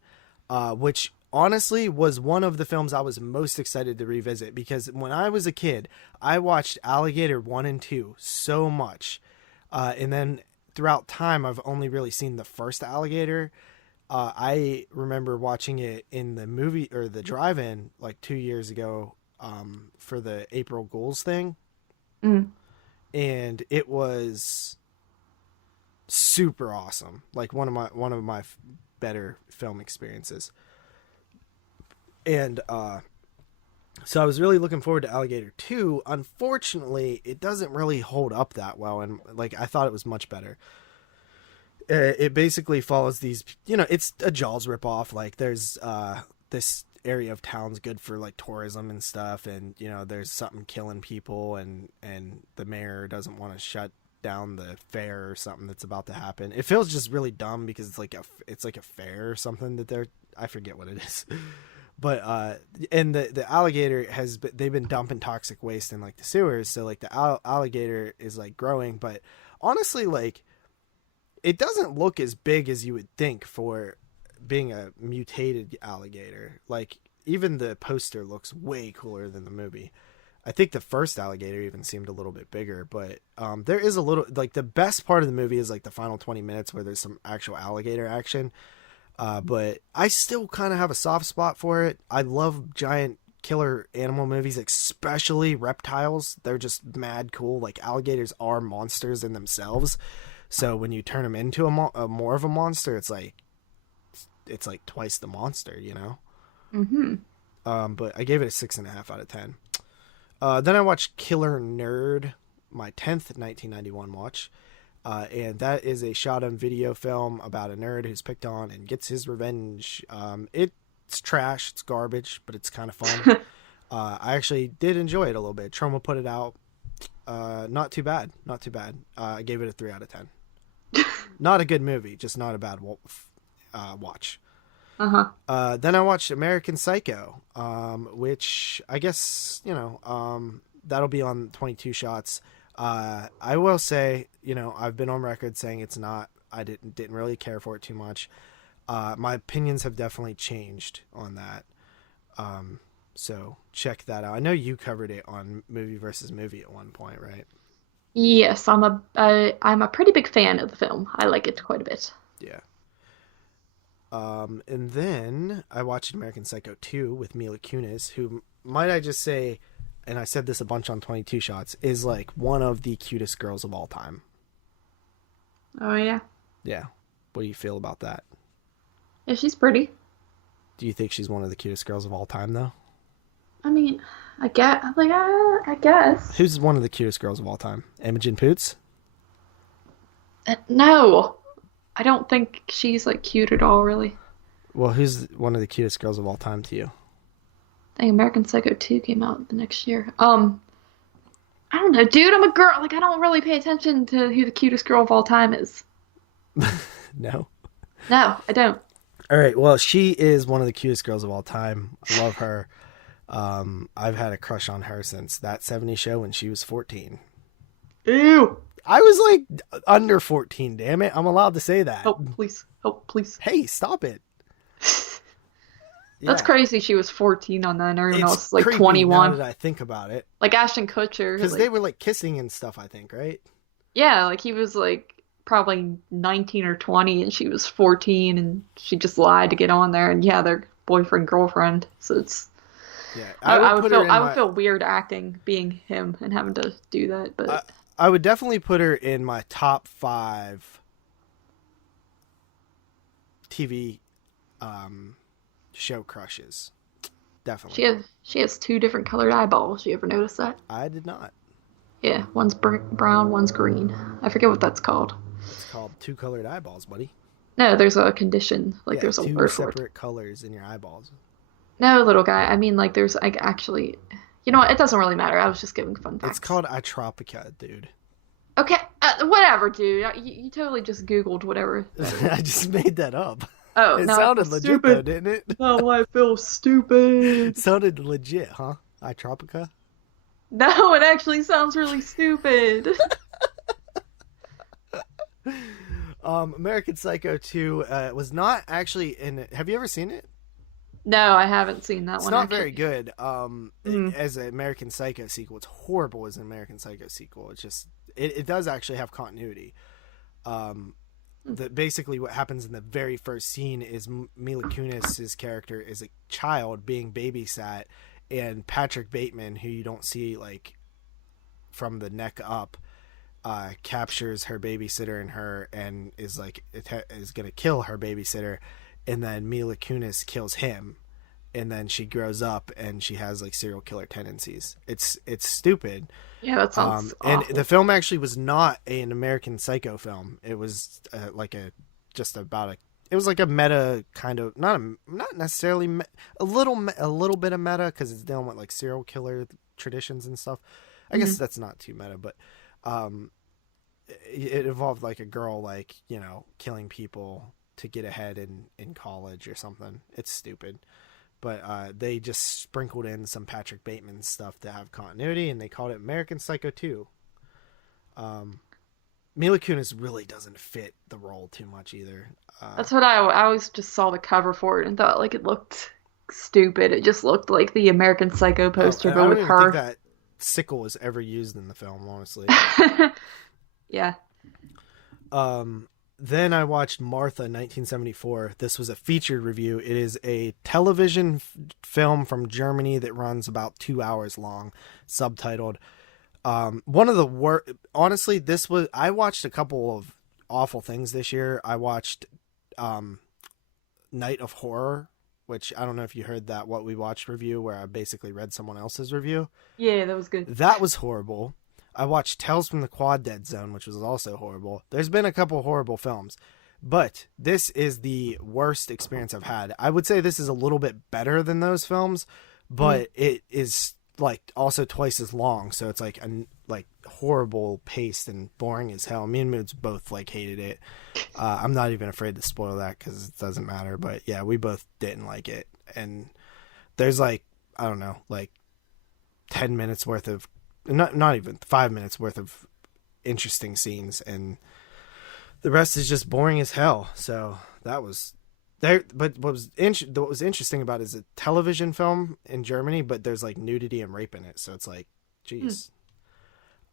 which honestly was one of the films I was most excited to revisit because when I was a kid, I watched Alligator 1 and 2 so much. And then throughout time, I've only really seen the first Alligator. I remember watching it in the movie or the drive-in like 2 years ago for the April Ghouls thing. Mm. And it was super awesome. Like one of my better film experiences. And so I was really looking forward to Alligator 2. Unfortunately, it doesn't really hold up that well, and like I thought it was much better. It basically follows these, it's a Jaws ripoff. Like there's this area of town's good for like tourism and stuff, and there's something killing people, and the mayor doesn't want to shut down the fair or something that's about to happen. It feels just really dumb because it's like a fair or something that I forget what it is. But and the alligator they've been dumping toxic waste in like the sewers, so like the alligator is like growing, but honestly, like it doesn't look as big as you would think for being a mutated alligator. Like even the poster looks way cooler than the movie. I think the first alligator even seemed a little bit bigger, but there is a little, like the best part of the movie is like the final 20 minutes where there's some actual alligator action. But I still kind of have a soft spot for it. I love giant killer animal movies, especially reptiles. They're just mad cool. Like alligators are monsters in themselves. So when you turn them into a more of a monster, it's like twice the monster, Mm-hmm. But I gave it a 6.5 out of 10. Then I watched Killer Nerd, my 10th 1991 watch. And that is a shot-on-video film about a nerd who's picked on and gets his revenge. It's trash, it's garbage, but it's kind of fun. I actually did enjoy it a little bit. Troma put it out. Not too bad. I gave it a 3 out of 10. Not a good movie, just not a bad watch. Uh-huh. Then I watched American Psycho, which I guess, that'll be on 22 Shots. I will say, I've been on record saying it's not. I didn't really care for it too much. My opinions have definitely changed on that. So check that out. I know you covered it on Movie versus Movie at one point, right? Yes, I'm a pretty big fan of the film. I like it quite a bit. Yeah. And then I watched American Psycho 2 with Mila Kunis, who, might I just say, and I said this a bunch on 22 Shots, is like one of the cutest girls of all time. Oh yeah. Yeah. What do you feel about that? Yeah, she's pretty. Do you think she's one of the cutest girls of all time, though? I mean, I guess. Who's one of the cutest girls of all time? Imogen Poots? No, I don't think she's like cute at all, really. Well, who's one of the cutest girls of all time to you? I think American Psycho 2 came out the next year. I don't know, dude. I'm a girl. Like, I don't really pay attention to who the cutest girl of all time is. No? No, I don't. All right. Well, she is one of the cutest girls of all time. I love her. I've had a crush on her since That 70s Show when she was 14. Ew. I was like under 14, damn it. I'm allowed to say that. Help, please. Help, please. Hey, stop it. That's Yeah. crazy she was 14 on that and everyone It's else like creepy 21. now that I think about it. Like Ashton Kutcher. Because Like, they were like kissing and stuff, I think, right? yeah, like he was like probably 19 or 20 and she was 14 and she just lied to get on there and yeah, they're boyfriend girlfriend. So it's Yeah. I would feel weird acting being him and having to do that, but I would definitely put her in my top 5 TV show crushes. Definitely. she has two different colored eyeballs. You ever notice that? I did not. Yeah, one's brown, one's green. I forget what that's called. It's called two colored eyeballs, buddy. No, there's a condition. Like Yeah, there's a two word for it. separate colors in your eyeballs. No, little guy. I mean, like there's like actually. You know what? It doesn't really matter. I was just giving fun facts. It's called Itropica, dude. Okay, whatever, dude. You totally just Googled whatever. I just made that up. Oh, It no, sounded legit, stupid. though, didn't it? No, I feel stupid. It sounded legit, huh? Itropica? No, it actually sounds really stupid. American Psycho 2 was not actually in. Have you ever seen it? No, I haven't seen that It's one not very actually. good. Mm. As an American Psycho sequel, it's horrible as an American Psycho sequel. It's just it does actually have continuity. Um, Mm. basically what happens in the very first scene is Mila Kunis's character is a child being babysat, and Patrick Bateman, who you don't see like from the neck up, captures her babysitter and her and is like is gonna kill her babysitter, and then Mila Kunis kills him, and then she grows up and she has like serial killer tendencies. It's stupid. Yeah, that sounds And the awful. film actually was not an American Psycho film. It was like a just about a. It was like a meta kind of not necessarily a little bit of meta because it's dealing with like serial killer traditions and stuff. I guess Mm. that's not too meta, but um, it involved like a girl like killing people to get ahead in college or something. It's stupid, but they just sprinkled in some Patrick Bateman stuff to have continuity, and they called it American Psycho 2. Um, Mila Kunis really doesn't fit the role too much either. That's what I always just saw the cover for it and thought like it looked stupid. It just looked like the American Psycho poster, I but don't with even think her. that sickle was ever used in the film, honestly. Yeah. Um, then I watched Martha 1974. This was a featured review. It is a television film from Germany that runs about 2 hours long, subtitled. One of the worst. Honestly, this was. I watched a couple of awful things this year. I watched um, Night of Horror, which I don't know if you heard that What We Watched review, where I basically read someone else's review. Yeah, that was good. That was horrible. I watched Tales from the Quad Dead Zone, which was also horrible. There's been a couple horrible films, but this is the worst experience I've had. I would say this is a little bit better than those films, Mm. but it is like also twice as long, so it's like like horrible paced and boring as hell. Me and Moods both like hated it. I'm not even afraid to spoil that because it doesn't matter. But yeah, we both didn't like it, and there's like I don't know, like 10 minutes worth of not even 5 minutes worth of interesting scenes, and the rest is just boring as hell. So that was there. But what was interesting about it is a television film in Germany, but there's like nudity and rape in it. So it's like, Mm. geez.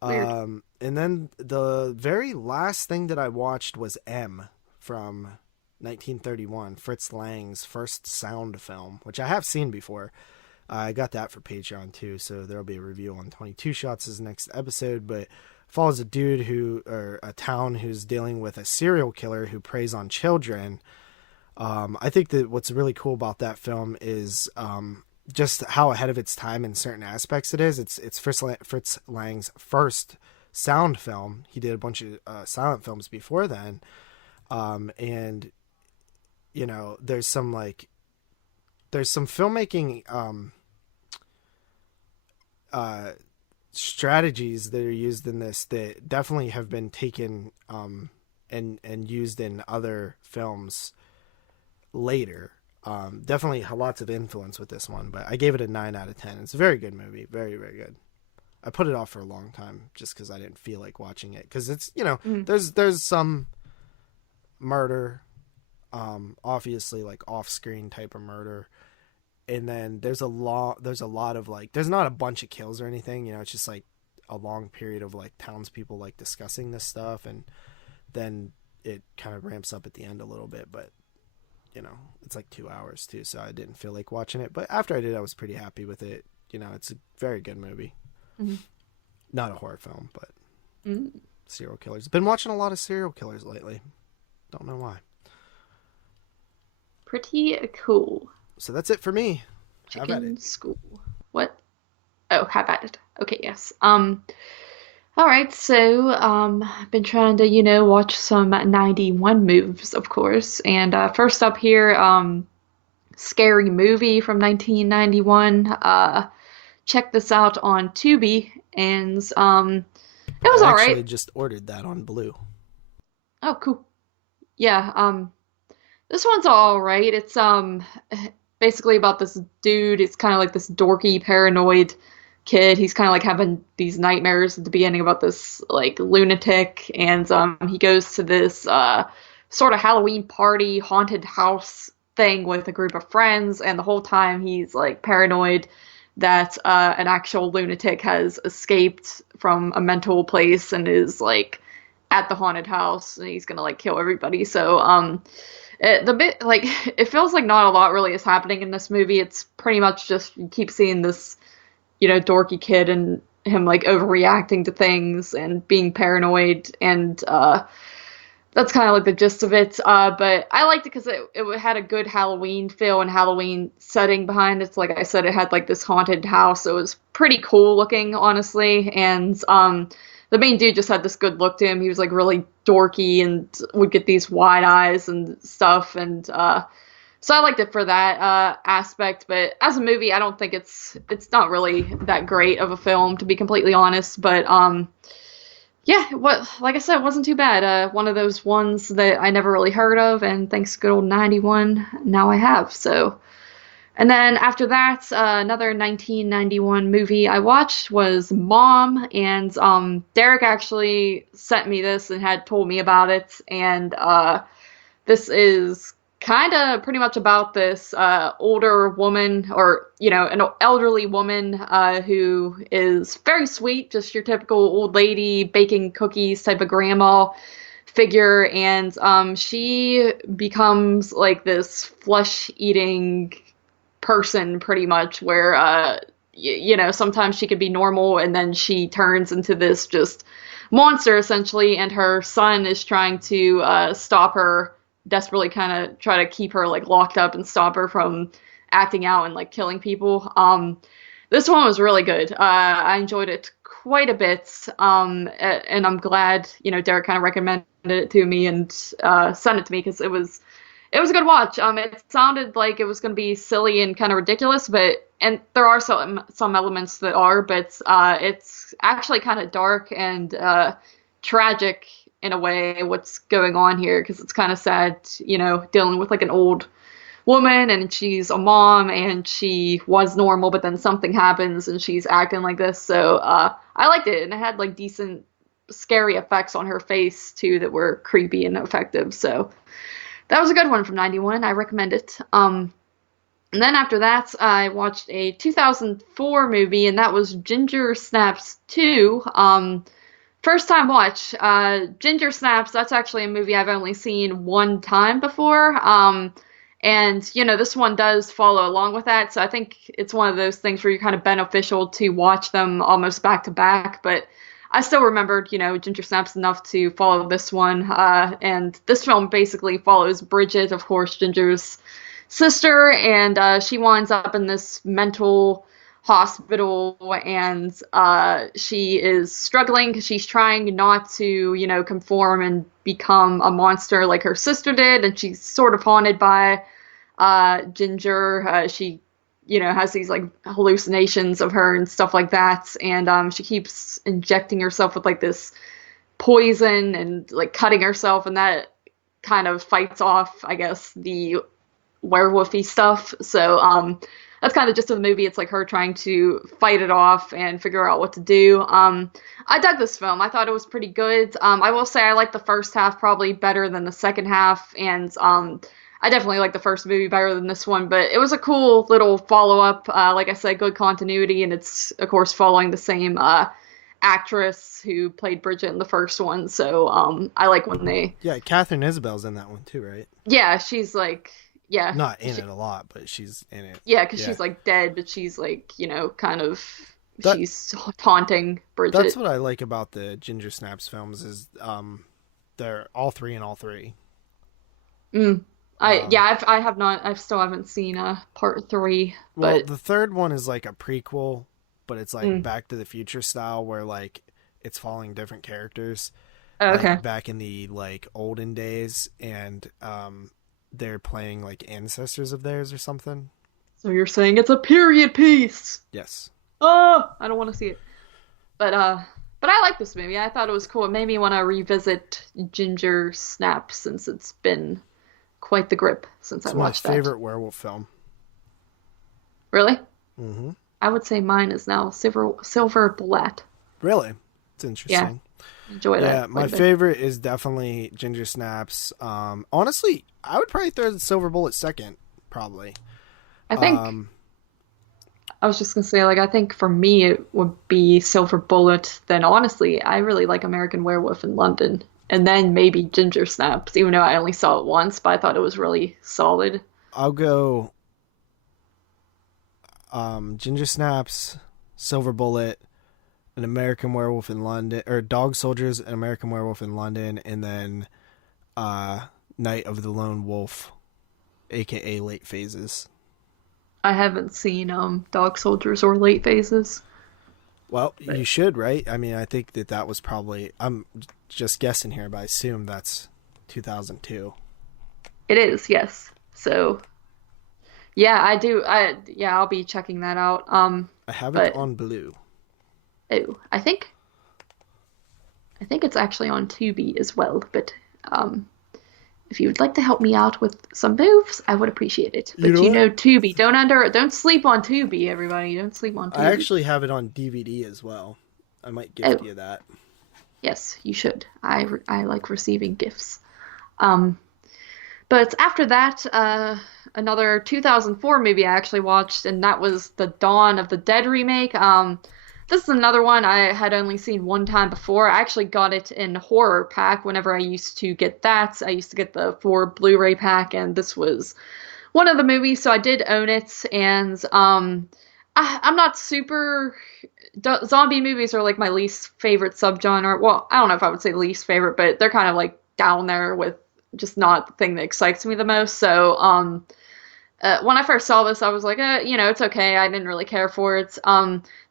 Weird. And then the very last thing that I watched was M from 1931, Fritz Lang's first sound film, which I have seen before. I got that for Patreon too, so there'll be a review on 22 Shots as next episode. But follows a dude or a town who's dealing with a serial killer who preys on children. I think that what's really cool about that film is just how ahead of its time in certain aspects it is. It's Fritz Lang's first sound film. He did a bunch of silent films before then, and there's some filmmaking uh, strategies that are used in this that definitely have been taken and used in other films later. Definitely lots of influence with this one, but I gave it a 9 out of 10. It's a very good movie, very very good. I put it off for a long time just because I didn't feel like watching it because it's Mm. there's some murder, obviously like off screen type of murder, and then there's a lot of like there's not a bunch of kills or anything. It's just like a long period of like townspeople like discussing this stuff, and then it kind of ramps up at the end a little bit, but it's like 2 hours too, so I didn't feel like watching it. But after I did, I was pretty happy with it. It's a very good movie. Mm. Not a horror film, but Mm. serial killers. Been watching a lot of serial killers lately. Don't know why. Pretty cool. So that's it for me. How about it? Chicken school. What? Oh, have at it. Okay, yes. All right, so I've been trying to, watch some 91 moves, of course. And first up here, Scary Movie from 1991. Check this out on Tubi, and it was I all actually right. just ordered that on Blue. Oh, cool. Yeah, this one's all right. It's basically about this dude. It's kind of like this dorky, paranoid kid. He's kind of like having these nightmares at the beginning about this like lunatic, and he goes to this sort of Halloween party, haunted house thing with a group of friends, and the whole time he's like paranoid that an actual lunatic has escaped from a mental place and is like at the haunted house and he's gonna like kill everybody. So the bit like it feels like not a lot really is happening in this movie. It's pretty much just you keep seeing this, dorky kid and him like overreacting to things and being paranoid and that's kind of like the gist of it. But I liked it because it had a good Halloween feel and Halloween setting behind it. So like I said, it had like this haunted house. So it was pretty cool looking, honestly. And the main dude just had this good look to him. He was like really dorky and would get these wide eyes and stuff. And so I liked it for that aspect. But as a movie, I don't think it's not really that great of a film, to be completely honest. But yeah, what like I said, it wasn't too bad. One of those ones that I never really heard of, and thanks to good old 91, now I have. So, and then after that, another 1991 movie I watched was Mom, and Derek actually sent me this and had told me about it, and this is kind of pretty much about this older woman, or an elderly woman who is very sweet, just your typical old lady baking cookies type of grandma figure, and she becomes like this flesh eating person pretty much, where sometimes she could be normal and then she turns into this just monster essentially, and her son is trying to stop her, desperately kind of try to keep her like locked up and stop her from acting out and like killing people. This one was really good. I enjoyed it quite a bit. And I'm glad, Derek kind of recommended it to me and sent it to me because it was a good watch. It sounded like it was going to be silly and kind of ridiculous, and there are some elements that are, but it's actually kind of dark and tragic in a way what's going on here, because it's kind of sad, dealing with like an old woman and she's a mom and she was normal, but then something happens and she's acting like this. So I liked it, and it had like decent scary effects on her face too that were creepy and effective. So that was a good one from 91. I recommend it. And then after that, I watched a 2004 movie, and that was Ginger Snaps 2. First time watch. Ginger Snaps, that's actually a movie I've only seen one time before. And, this one does follow along with that. So I think it's one of those things where you're kind of beneficial to watch them almost back to back. But I still remembered, Ginger Snaps enough to follow this one. And this film basically follows Bridget, of course, Ginger's sister, and she winds up in this mental hospital, and she is struggling because she's trying not to, conform and become a monster like her sister did, and she's sort of haunted by Ginger. She has these like hallucinations of her and stuff like that. And she keeps injecting herself with like this poison and like cutting herself, and that kind of fights off, I guess, the werewolfy stuff. So that's kind of just in the movie. It's like her trying to fight it off and figure out what to do. I dug this film. I thought it was pretty good. I will say I like the first half probably better than the second half, and I definitely like the first movie better than this one, but it was a cool little follow-up. Like I said, good continuity, and it's, of course, following the same actress who played Bridget in the first one, so I like when they... Yeah, Catherine Isabel's in that one too, right? Yeah, she's like... Yeah. Not in it a lot, but she's in it. Yeah, because she's like dead, but she's like, kind of... she's taunting Bridget. That's what I like about the Ginger Snaps films is they're all three in all three. I still haven't seen part 3. Well, but the third one is like a prequel, but it's like Back to the Future style, where like it's following different characters. okay. Like back in the like olden days, and they're playing like ancestors of theirs or something. So you're saying it's a period piece? Yes. Oh, I don't want to see it. But I like this movie. I thought it was cool. It made me want to revisit Ginger Snaps since it's been quite the grip since I watched that. It's my favorite werewolf film. Really? Mm-hmm. I would say mine is now Silver Bullet. Really? It's Yeah, interesting. enjoy Yeah, that my quite a bit. favorite is definitely Ginger Snaps. Honestly, I would probably throw the Silver Bullet second, probably. I think Um, I was just gonna say, like, I think for me it would be Silver Bullet. Then honestly, I really like American Werewolf in London, and then maybe Ginger Snaps, even though I only saw it once, but I thought it was really solid. I'll go Ginger Snaps, Silver Bullet, An American Werewolf in London, or Dog Soldiers, An American Werewolf in London, and then Night of the Lone Wolf, aka Late Phases. I haven't seen Dog Soldiers or Late Phases, Well, but you should, right? I mean, I think that that was probably. I'm just guessing here, but I assume that's 2002. it is, yes. So yeah, I do. Yeah, I'll be checking that out. I have it But on Blue. oh, I think it's actually on Tubi as well. But um, if you would like to help me out with some moves, I would appreciate it. You But know you what? know, don't sleep on Tubi, everybody. Don't sleep on I Tubi. actually have it on DVD as well. I might gift Oh, you that. yes, you should. I like receiving gifts. Um, but after that, another 2004 movie I actually watched, and that was the Dawn of the Dead remake. This is another one I had only seen one time before. I actually got it in horror pack whenever I used to get that. I used to get the 4 Blu-ray pack, and this was one of the movies, so I did own it. And I'm not super. Zombie movies are like my least favorite subgenre. Well, I don't know if I would say least favorite, but they're kind of like down there with just not the thing that excites me the most. So, when I first saw this, I was like, it's okay. I didn't really care for it.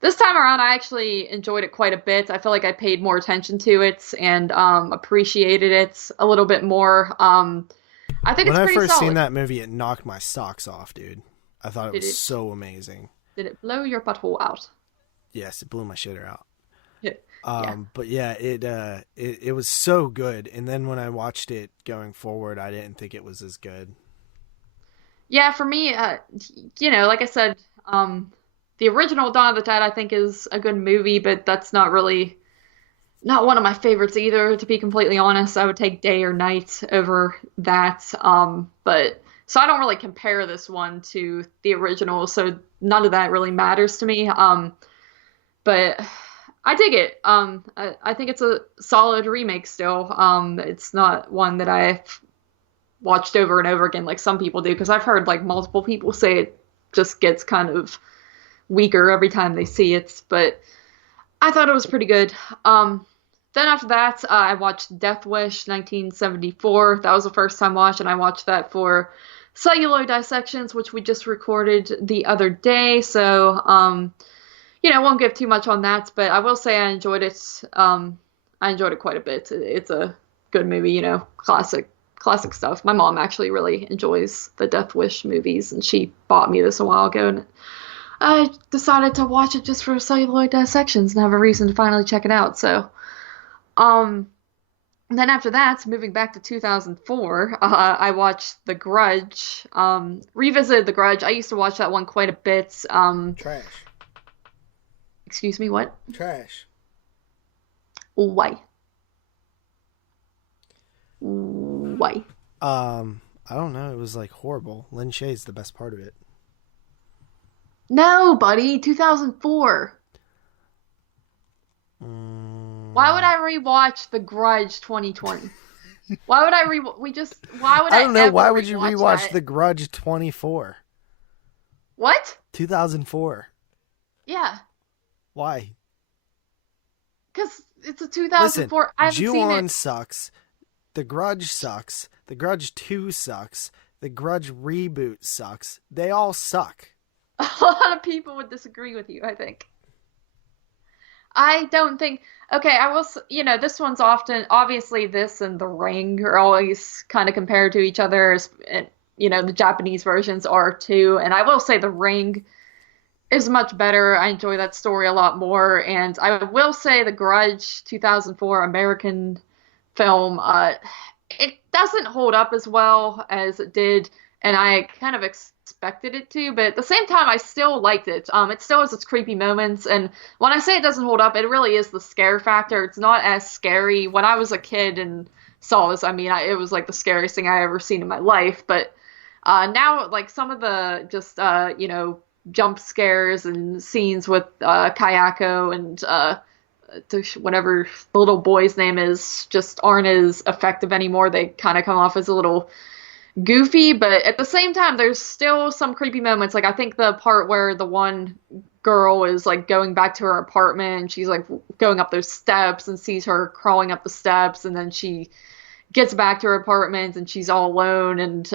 This time around, I actually enjoyed it quite a bit. I feel like I paid more attention to it and appreciated it a little bit more. I think When it's I pretty first seen solid. that movie, it knocked my socks off, dude. I thought it Did was it so amazing. did it blow your butthole out? Yes, it blew my shitter out. Yeah. But yeah, it was so good. And then when I watched it going forward, I didn't think it was as good. Yeah, for me, like I said, the original Dawn of the Dead I think is a good movie, but that's not really not one of my favorites either, to be completely honest. I would take Day or Night over that. But so I don't really compare this one to the original, so none of that really matters to me. But I dig it. I think it's a solid remake still. It's not one that I watched over and over again like some people do, because I've heard like multiple people say it just gets kind of weaker every time they see it. But I thought it was pretty good. Then after that, I watched Death Wish 1974. That was the first time watch, and I watched that for Celluloid Dissections, which we just recorded the other day. So, won't give too much on that, but I will say I enjoyed it. I enjoyed it quite a bit. It's a good movie, classic stuff. My mom actually really enjoys the Death Wish movies, and she bought me this a while ago, and I decided to watch it just for Celluloid Dissections and have a reason to finally check it out. So, um, then after that, moving back to 2004, I watched The Grudge. Revisited The Grudge. I used to watch that one quite a bit. Trash. Excuse me, what? Trash. Why? Why? I don't know. It was like horrible. Lin Shaye's the best part of it. No, buddy, 2004. Why would Mm, I rewatch The Grudge 2020? Why would I re we just why would I I don't know. ever Why would you rewatch rewatch that? The Grudge 24? What? 2004. Yeah, Why? because it's a Listen, 2004. I haven't seen Ju-on it. sucks. The Grudge sucks. The Grudge 2 sucks. The Grudge reboot sucks. They all suck. A lot of people would disagree with you, I think. I don't think. Okay, I will. This one's often obviously this and The Ring are always kind of compared to each other. And the Japanese versions are too. And I will say The Ring is much better. I enjoy that story a lot more. And I will say The Grudge 2004 American film, it doesn't hold up as well as it did. and I kind of expected it to, but at the same time, I still liked it. It still has its creepy moments, and when I say it doesn't hold up, it really is the scare factor. It's not as scary. When I was a kid and saw this, I mean, it was like the scariest thing I ever seen in my life. But now, like some of the just jump scares and scenes with Kayako and whatever the little boy's name is just aren't as effective anymore. They kind of come off as a little goofy, but at the same time, there's still some creepy moments. Like I think the part where the one girl is like going back to her apartment and she's like going up those steps and sees her crawling up the steps, and then she gets back to her apartment and she's all alone and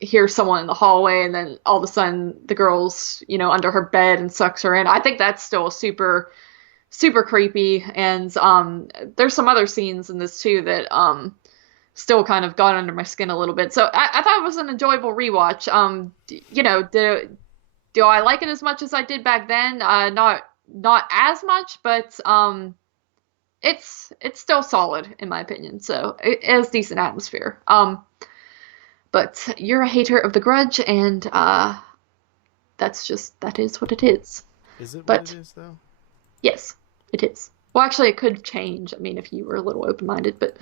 hears someone in the hallway, and then all of a sudden the girl's under her bed and sucks her in. I think that's still super creepy, and there's some other scenes in this too that still kind of got under my skin a little bit. So I thought it was an enjoyable rewatch. Do I like it as much as I did back then? Not as much, but it's still solid in my opinion. So it has decent atmosphere. But you're a hater of the Grudge, and that is what it is. Is it what But it is though? yes, it is. Well, actually, it could change. I mean, if you were a little open-minded, but.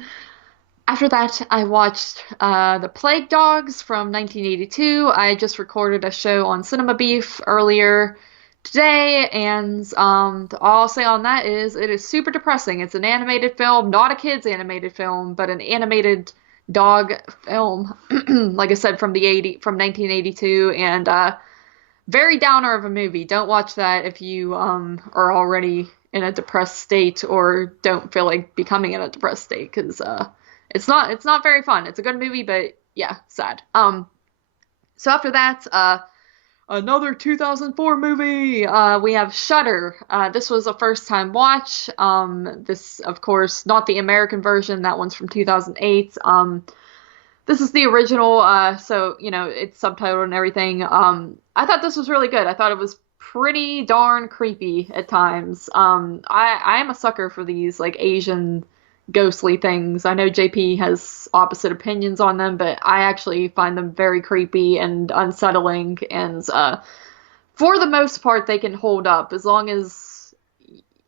After that, I watched The Plague Dogs from 1982. I just recorded a show on Cinema Beef earlier today, and all I'll say on that is it is super depressing. It's an animated film, not a kid's animated film, but an animated dog film, like I said, from 1982, and very downer of a movie. Don't watch that if you are already in a depressed state or don't feel like becoming in a depressed state, because it's not very fun. It's a good movie, but yeah, sad. So after that, another 2004 movie. We have Shudder. This was a first time watch. This, of course, not the American version. That one's from 2008. This is the original, so it's subtitled and everything. I thought this was really good. I thought it was pretty darn creepy at times. I am a sucker for these like Asian ghostly things. I know JP has opposite opinions on them, but I actually find them very creepy and unsettling. And for the most part, they can hold up as long as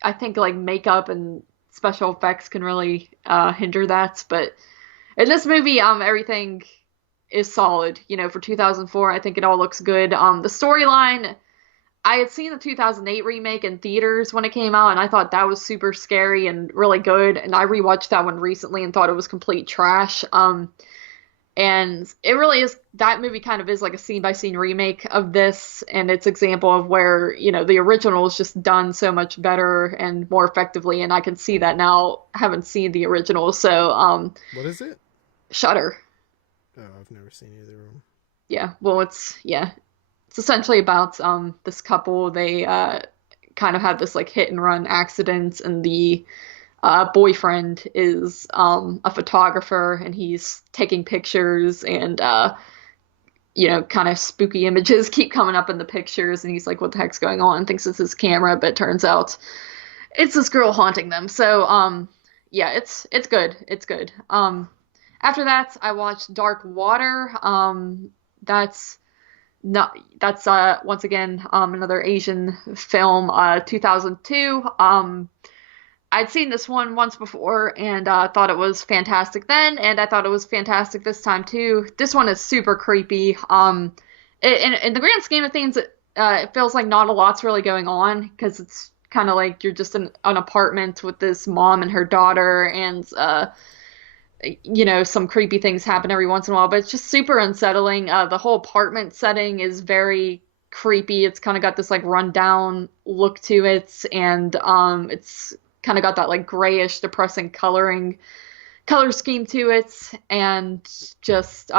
I think like makeup and special effects can really hinder that. But in this movie, everything is solid. For 2004, I think it all looks good. The storyline. I had seen the 2008 remake in theaters when it came out, and I thought that was super scary and really good. And I rewatched that one recently and thought it was complete trash. And it really is, that movie kind of is like a scene by scene remake of this, and it's example of where, the original is just done so much better and more effectively, and I can see that now, having seen the original. So, What is it? Shudder. Oh, I've never seen either of them. Yeah, well, it's essentially about this couple. They kind of have this like hit and run accident, and the boyfriend is a photographer, and he's taking pictures, and kind of spooky images keep coming up in the pictures, and he's like, "What the heck's going on?" Thinks it's his camera, but it turns out it's this girl haunting them. So yeah, it's good. It's good. After that, I watched Dark Water. That's no, that's once again another Asian film, 2002. I'd seen this one once before and thought it was fantastic then, and I thought it was fantastic this time too. This one is super creepy. In the grand scheme of things, it feels like not a lot's really going on because it's kind of like you're just in an apartment with this mom and her daughter, and some creepy things happen every once in a while, but it's just super unsettling. The whole apartment setting is very creepy. It's kind of got this like rundown look to it, and it's kind of got that like grayish, depressing color scheme to it, and just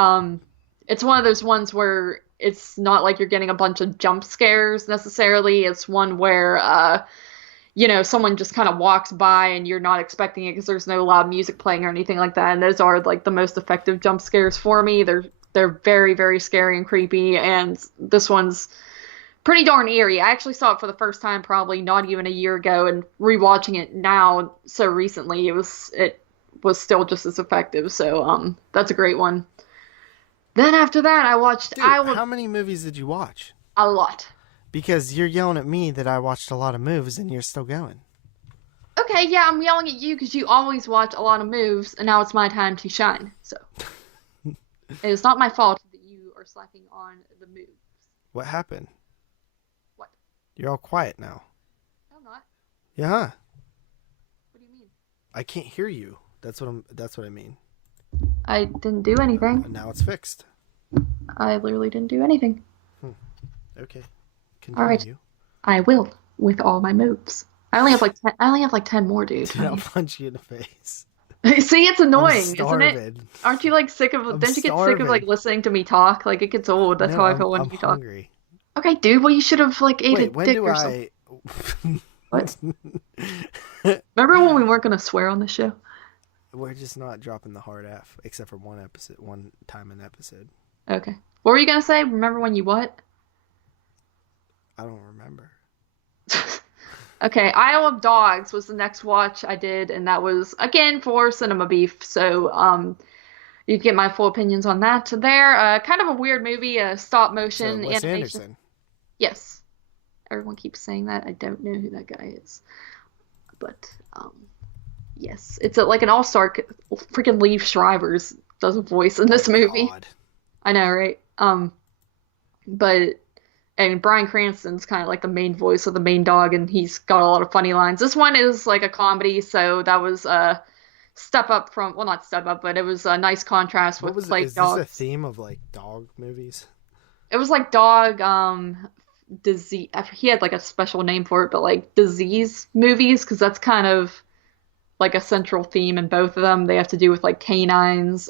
it's one of those ones where it's not like you're getting a bunch of jump scares necessarily. It's one where someone just kind of walks by and you're not expecting it because there's no loud music playing or anything like that. And those are like the most effective jump scares for me. They're very, very scary and creepy. And this one's pretty darn eerie. I actually saw it for the first time probably not even a year ago, and rewatching it now so recently, it was still just as effective. So that's a great one. Then after that, I watched Dude, I will how many movies did you watch? a lot. Because you're yelling at me that I watched a lot of movies and you're still going. Okay, yeah, I'm yelling at you because you always watch a lot of moves, and now it's my time to shine. So it is not my fault that you are slacking on the moves. What happened? What? You're all quiet now. No, I'm not. Yeah. What do you mean? I can't hear you. That's what I mean. I didn't do anything. Now it's fixed. I literally didn't do anything. Okay. All right, Continue. I will with all my moves. I only have like 10 more, dude. Dude, I'll punch you in the face. See, it's I'm annoying, isn't it? starving. Aren't you like sick of? I'm Don't you get sick of like starving. listening to me talk? Like it gets old. That's No, how I feel when I'm you talk. hungry. Okay, dude. Well, you should have like ate a Wait, when dick do or something. I What? Remember when we weren't gonna swear on this show? We're just not dropping the hard F except for one time an episode. Okay. What were you gonna say? Remember when you what? I don't remember. Okay, Isle of Dogs was the next watch I did, and that was again for Cinema Beef. So, you can get my full opinions on that there. Kind of a weird movie, stop So motion Wes animation. Anderson. Yes, everyone keeps saying that. I don't know who that guy is, but yes, it's like an all-star. Freaking Liev Schreiber's does a voice in Oh this movie. God. I know, right? But and Bryan Cranston's kind of like the main voice of the main dog, and he's got a lot of funny lines. This one is like a comedy, so that was a step up from, well, not step up, but it was a nice contrast What with was it? Plague Is this a Dogs. theme of like dog movies? It was like dog disease. He had like a special name for it, but like disease movies, because that's kind of like a central theme in both of them. They have to do with like canines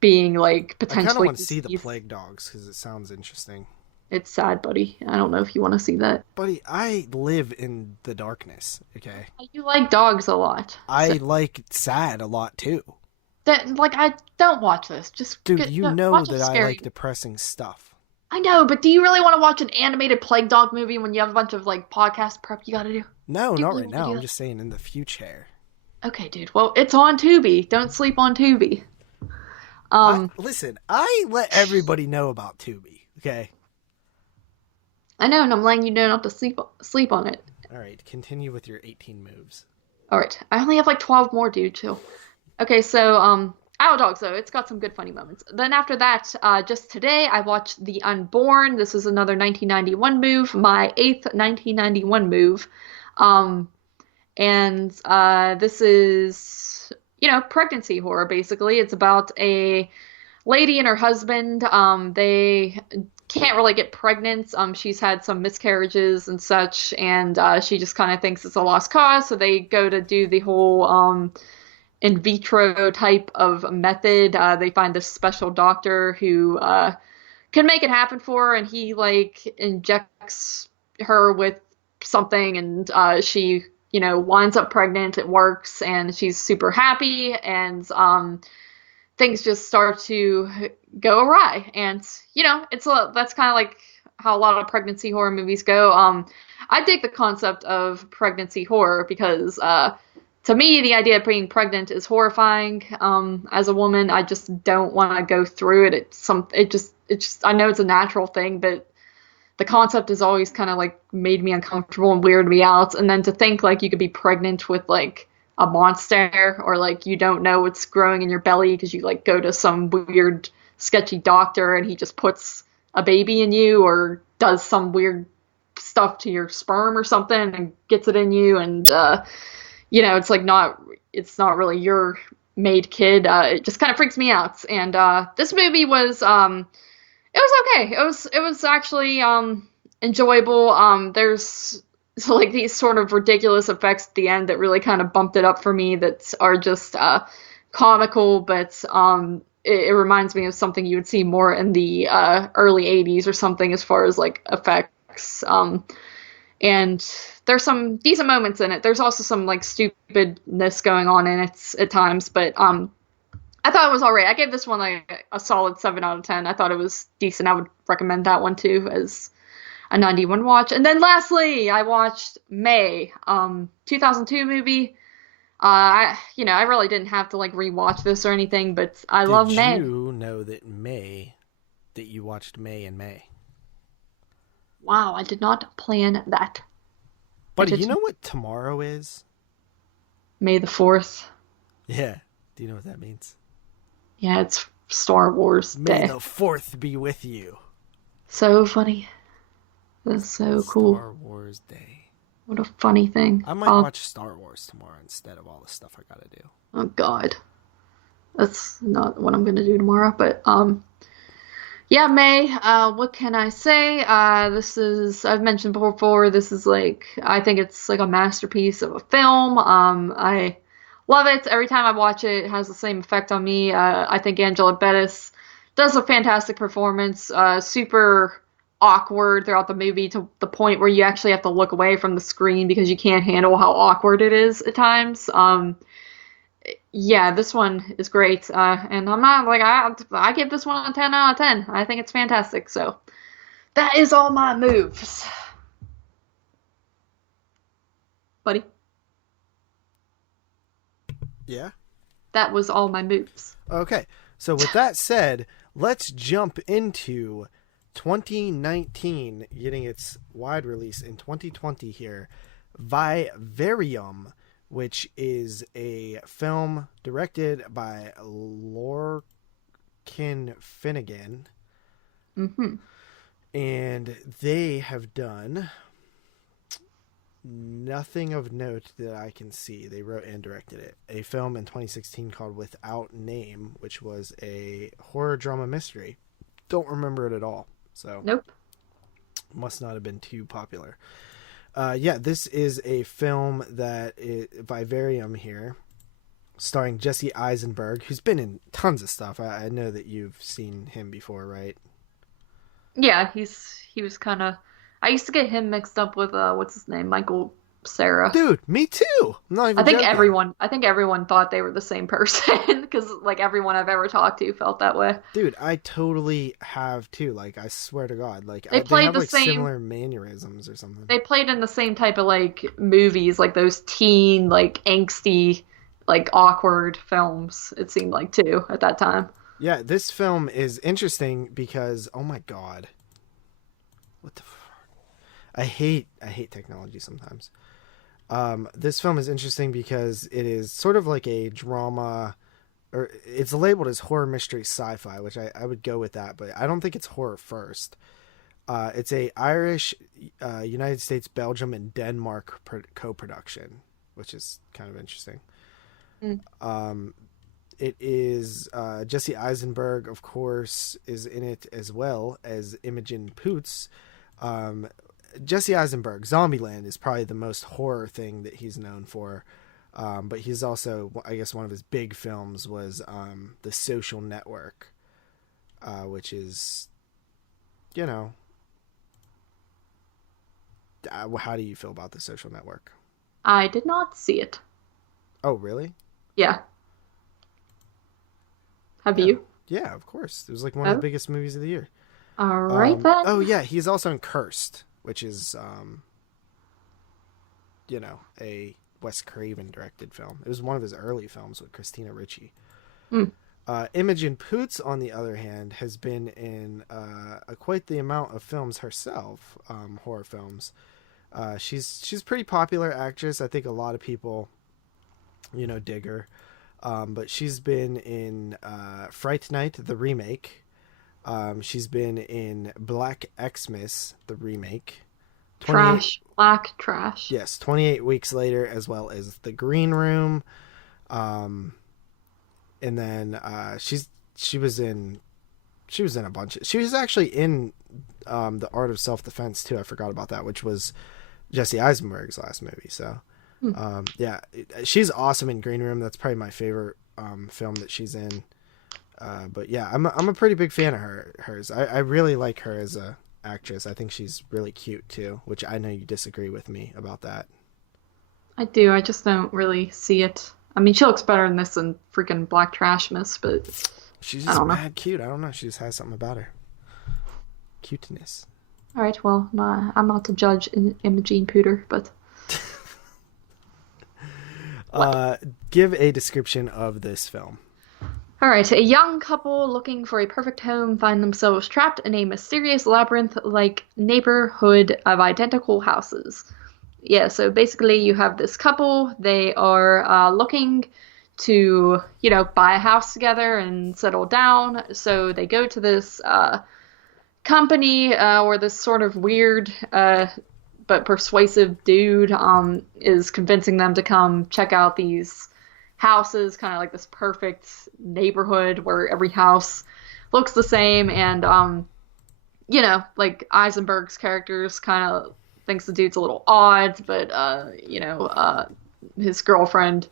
being like I kind of potentially want to see the diseased. Plague Dogs because it sounds interesting. It's sad, buddy. I don't know if you want to see that. Buddy, I live in the darkness, okay? You like dogs a lot, I so like sad a lot too. that like I don't watch this. Just Dude, get, you no, know watch that a I scary. like depressing stuff. I know, but do you really want to watch an animated plague dog movie when you have a bunch of like podcast prep you got to do? No, Do you not really right want to now. do I'm that? just saying in the future. Okay, dude. Well, it's on Tubi. Don't sleep on Tubi. Um, Listen, I let everybody know about Tubi, okay? I know, and I'm letting you know not to sleep on it. All right, continue with your 18 moves. All right, I only have like 12 more, dude. Chill. Okay, so Isle Dogs though, it's got some good funny moments. Then after that, just today I watched The Unborn. This is another 1991 move, my eighth 1991 move. Um, and this is pregnancy horror basically. It's about a lady and her husband. They can't really get pregnant. She's had some miscarriages and such, and she just kind of thinks it's a lost cause. So they go to do the whole in vitro type of method. They find this special doctor who can make it happen for her, and he like injects her with something, and she winds up pregnant. It works, and she's super happy, and things just start to go awry. And that's kind of like how a lot of pregnancy horror movies go. I dig the concept of pregnancy horror because to me the idea of being pregnant is horrifying. As a woman, I just don't want to go through it. It just I know it's a natural thing, but the concept has always kind of like made me uncomfortable and weirded me out. And then to think like you could be pregnant with like a monster, or like you don't know what's growing in your belly because you like go to some weird sketchy doctor and he just puts a baby in you or does some weird stuff to your sperm or something and gets it in you, and it's like it's not really your made kid. It just kind of freaks me out. And this movie was it was okay. It was actually enjoyable. There's like these sort of ridiculous effects at the end that really kind of bumped it up for me, that are just comical, but it reminds me of something you would see more in the early 80s or something as far as like effects. And there's some decent moments in it. There's also some like stupidness going on in it at times, but I thought it was all right. I gave this one like a solid 7 out of 10. I thought it was decent. I would recommend that one too as a 91 watch. And then lastly, I watched May, 2002 movie. I really didn't have to like rewatch this or anything, but I love Did May. you know that you watched May in May? Wow, I did not plan that. I Buddy, you did know what tomorrow is? May the 4th. Yeah. Do you know what that means? Yeah, it's Star Wars May Day. the 4th be with you. So funny. That's so cool. Star Wars Day. What a funny thing. I might watch Star Wars tomorrow instead of all the stuff I gotta do. Oh God. That's not what I'm gonna do tomorrow, but yeah, May, what can I say? This is, I've mentioned before, this is like, I think it's like a masterpiece of a film. I love it. Every time I watch it, it has the same effect on me. I think Angela Bettis does a fantastic performance, super awkward throughout the movie to the point where you actually have to look away from the screen because you can't handle how awkward it is at times. Yeah, this one is great. And I'm not like I give this one a 10 out of 10. I think it's fantastic. So that is all my moves, buddy. Yeah? That was all my moves. Okay. So with that said, let's jump into 2019 getting its wide release in 2020 here. Vivarium, which is a film directed by Lorcan Finnegan. Mm-hmm. And they have done nothing of note that I can see. They wrote and directed it. A film in 2016 called Without Name, which was a horror drama mystery. Don't remember it at all. So Nope. must not have been too popular. Yeah, this is a film that Vivarium here, starring Jesse Eisenberg, who's been in tons of stuff. I know that you've seen him before, right? Yeah, he was kind of. I used to get him mixed up with what's his name, Michael Sarah. Dude, me too. I'm not even joking. I think everyone thought they were the same person because like everyone I've ever talked to felt that way. Dude, I totally have too. Like, I swear to God, like They they played have the like same. similar mannerisms or something. They played in the same type of like movies, like those teen, like angsty, like awkward films. It seemed like too at that time. Yeah, this film is interesting because oh my God, what the. I hate technology sometimes. This film is interesting because it is sort of like a drama, or it's labeled as horror mystery sci-fi, which I would go with that, but I don't think it's horror first. It's a Irish, United States, Belgium, and Denmark co-production, which is kind of interesting. Mm. It is Jesse Eisenberg, of course, is in it as well as Imogen Poots. Jesse Eisenberg, Zombieland is probably the most horror thing that he's known for. But he's also, I guess, one of his big films was The Social Network, which is, you know, how do you feel about The Social Network? I did not see it. Oh, really? Yeah. Have Yeah. you? Yeah, of course. It was like one of the Oh, biggest movies of the year. all right Oh, then. yeah, he's also in Cursed, which is, a Wes Craven directed film. It was one of his early films with Christina Ricci. Mm. Imogen Poots, on the other hand, has been in quite the amount of films herself, horror films. She's a pretty popular actress. I think a lot of people, dig her. But she's been in Fright Night, the remake. She's been in Black Xmas, the remake. 28, Trash. Black trash. yes, 28 Weeks Later, as well as The Green Room. And then she was in a bunch of, she was actually in The Art of Self-Defense too. I forgot about that, which was Jesse Eisenberg's last movie. So yeah, she's awesome in Green Room. That's probably my favorite film that she's in. But yeah, I'm a pretty big fan of hers. I really like her as a actress. I think she's really cute too, which I know you disagree with me about that. I do. I just don't really see it. I mean, she looks better in this than freaking Black Trashmas, but She's I just don't know. mad cute. I don't know. She just has something about her. Cuteness. All right, well, nah, I'm not to judge Imogene Pooter, but What? Give a description of this film. All right, a young couple looking for a perfect home find themselves trapped in a mysterious labyrinth-like neighborhood of identical houses. Yeah, so basically you have this couple. They are looking to, buy a house together and settle down. So they go to this company where this sort of weird but persuasive dude is convincing them to come check out these houses, kind of like this perfect neighborhood where every house looks the same. And, like Eisenberg's characters kind of thinks the dude's a little odd, but, his girlfriend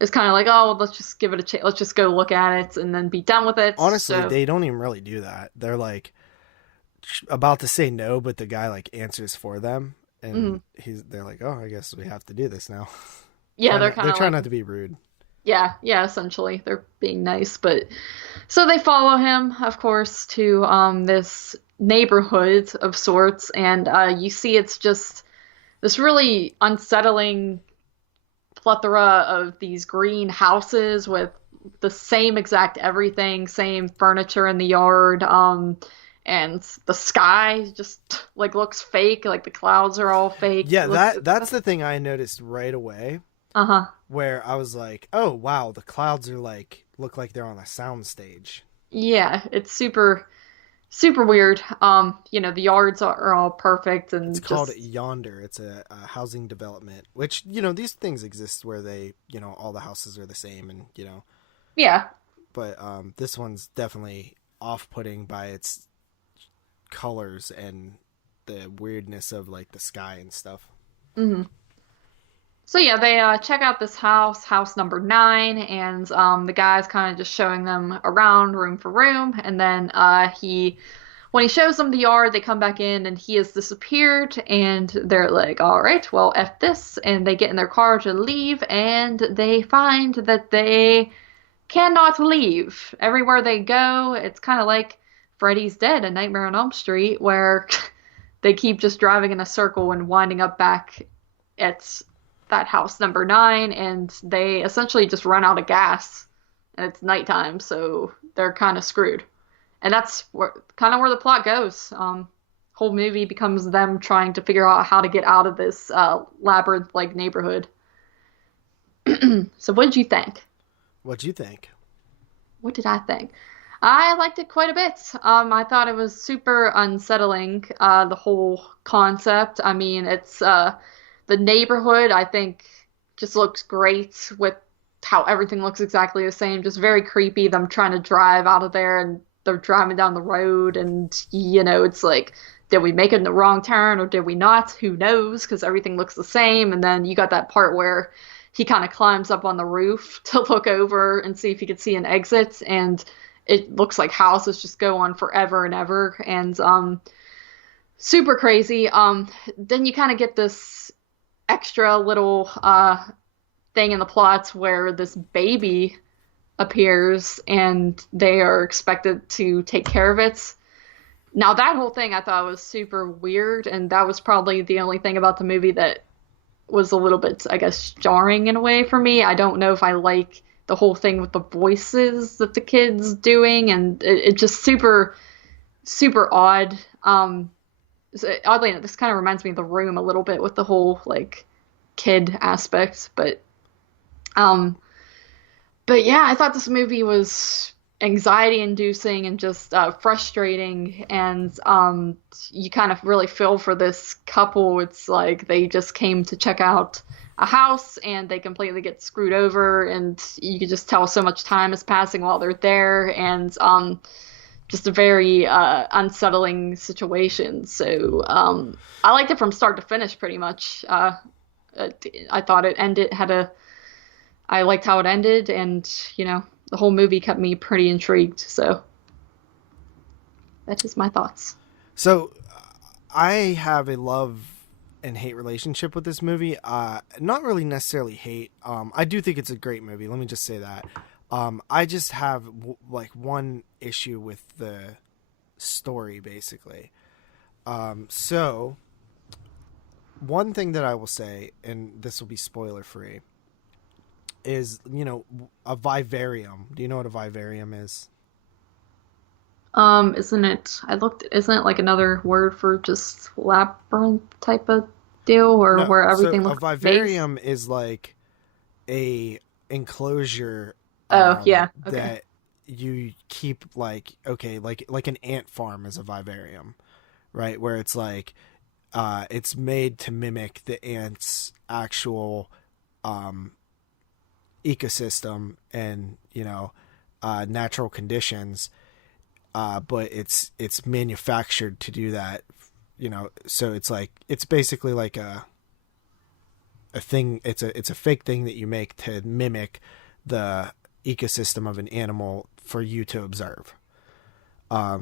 is kind of like, oh, well, let's just give it a chance. Let's just go look at it and then be done with it. Honestly, So, they don't even really do that. They're like about to say no, but the guy like answers for them, and mhm. they're like, oh, I guess we have to do this now. Yeah, they're kind They're of trying like, not to be rude. yeah, yeah, essentially. They're being nice, but so they follow him, of course, to this neighborhood of sorts, and you see it's just this really unsettling plethora of these green houses with the same exact everything, same furniture in the yard, and the sky just like looks fake, like the clouds are all fake. Yeah, Looks, that's the thing I noticed right away, uh-huh. where I was like, oh wow, the clouds are like look like they're on a sound stage. Yeah, it's super weird. The yards are all perfect It's and called just Yonder. It's a housing development, which these things exist where they all the houses are the same, and yeah. but this one's definitely off-putting by its colors and the weirdness of like the sky and stuff. hmm So yeah, they check out this house, house number 9, and the guy's kind of just showing them around room for room, and then when he shows them the yard, they come back in and he has disappeared, and they're like, all right, well, F this, and they get in their car to leave, and they find that they cannot leave. Everywhere they go, it's kind of like Freddy's Dead, A Nightmare on Elm Street, where they keep just driving in a circle and winding up back at that house number 9, and they essentially just run out of gas, and it's nighttime, so they're kind of screwed. And that's where the plot goes. Whole movie becomes them trying to figure out how to get out of this labyrinth-like neighborhood. So what did you think? What'd you think? What did I think? I liked it quite a bit. I thought it was super unsettling, the whole concept. I mean, it's the neighborhood, I think, just looks great with how everything looks exactly the same. Just very creepy, them trying to drive out of there and they're driving down the road, and it's like, did we make it in the wrong turn or did we not? Who knows? Because everything looks the same. And then you got that part where he kind of climbs up on the roof to look over and see if he could see an exit, and it looks like houses just go on forever and ever, and super crazy. Then you kind of get this extra little thing in the plots where this baby appears and they are expected to take care of it. Now that whole thing I thought was super weird, and that was probably the only thing about the movie that was a little bit, I guess, jarring in a way for me. I don't know if I like the whole thing with the voices that the kid's doing, and it just super odd. So oddly enough, this kind of reminds me of The Room a little bit with the whole like kid aspect, um, but yeah, I thought this movie was anxiety inducing and just frustrating, and you kind of really feel for this couple. It's like they just came to check out a house and they completely get screwed over, and you could just tell so much time is passing while they're there, and just a very unsettling situation. So I liked it from start to finish, pretty much. I thought it ended had a I liked how it ended, and the whole movie kept me pretty intrigued. So that is my thoughts. So I have a love and hate relationship with this movie. Not really necessarily hate. I do think it's a great movie. Let me just say that. I just have like one issue with the story, basically. So one thing that I will say, and this will be spoiler free, is, a vivarium. Do you know what a vivarium is? Isn't it? Isn't it like another word for just labyrinth type of deal, or No. where So everything a looks like a maze? vivarium is like a enclosure Oh, yeah. Okay. that you keep, like, okay, like an ant farm is a vivarium, right? Where it's like it's made to mimic the ant's actual um, ecosystem and natural conditions, but it's manufactured to do that. So it's basically like a thing. It's a fake thing that you make to mimic the ecosystem of an animal for you to observe.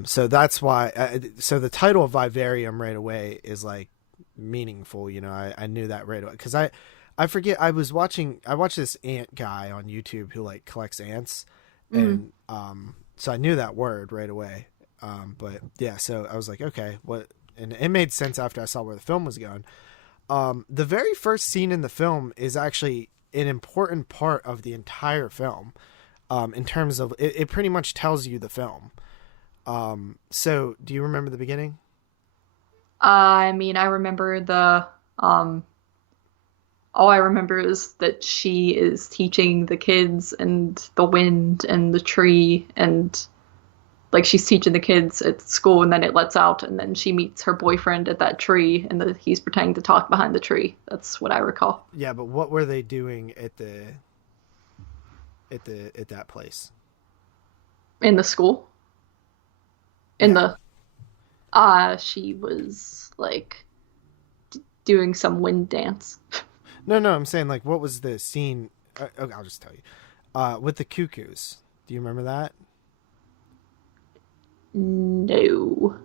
So that's why. So the title of vivarium right away is like meaningful. I knew that right away because I forget. I watched this ant guy on YouTube who like collects ants, Mm. and so I knew that word right away. But yeah, so I was like, okay, what? And it made sense after I saw where the film was going. The very first scene in the film is actually an important part of the entire film. In terms of it pretty much tells you the film. So do you remember the beginning? I mean, I remember um, all I remember is that she is teaching the kids and the wind and the tree and like she's teaching the kids at school and then it lets out and then she meets her boyfriend at that tree and he's pretending to talk behind the tree. That's what I recall. Yeah, but what were they doing at that place? In the school, in Yeah. the she was like doing some wind dance. No, no, I'm saying, like, what was the scene? Okay, I'll just tell you. With the cuckoos. Do you remember that? No.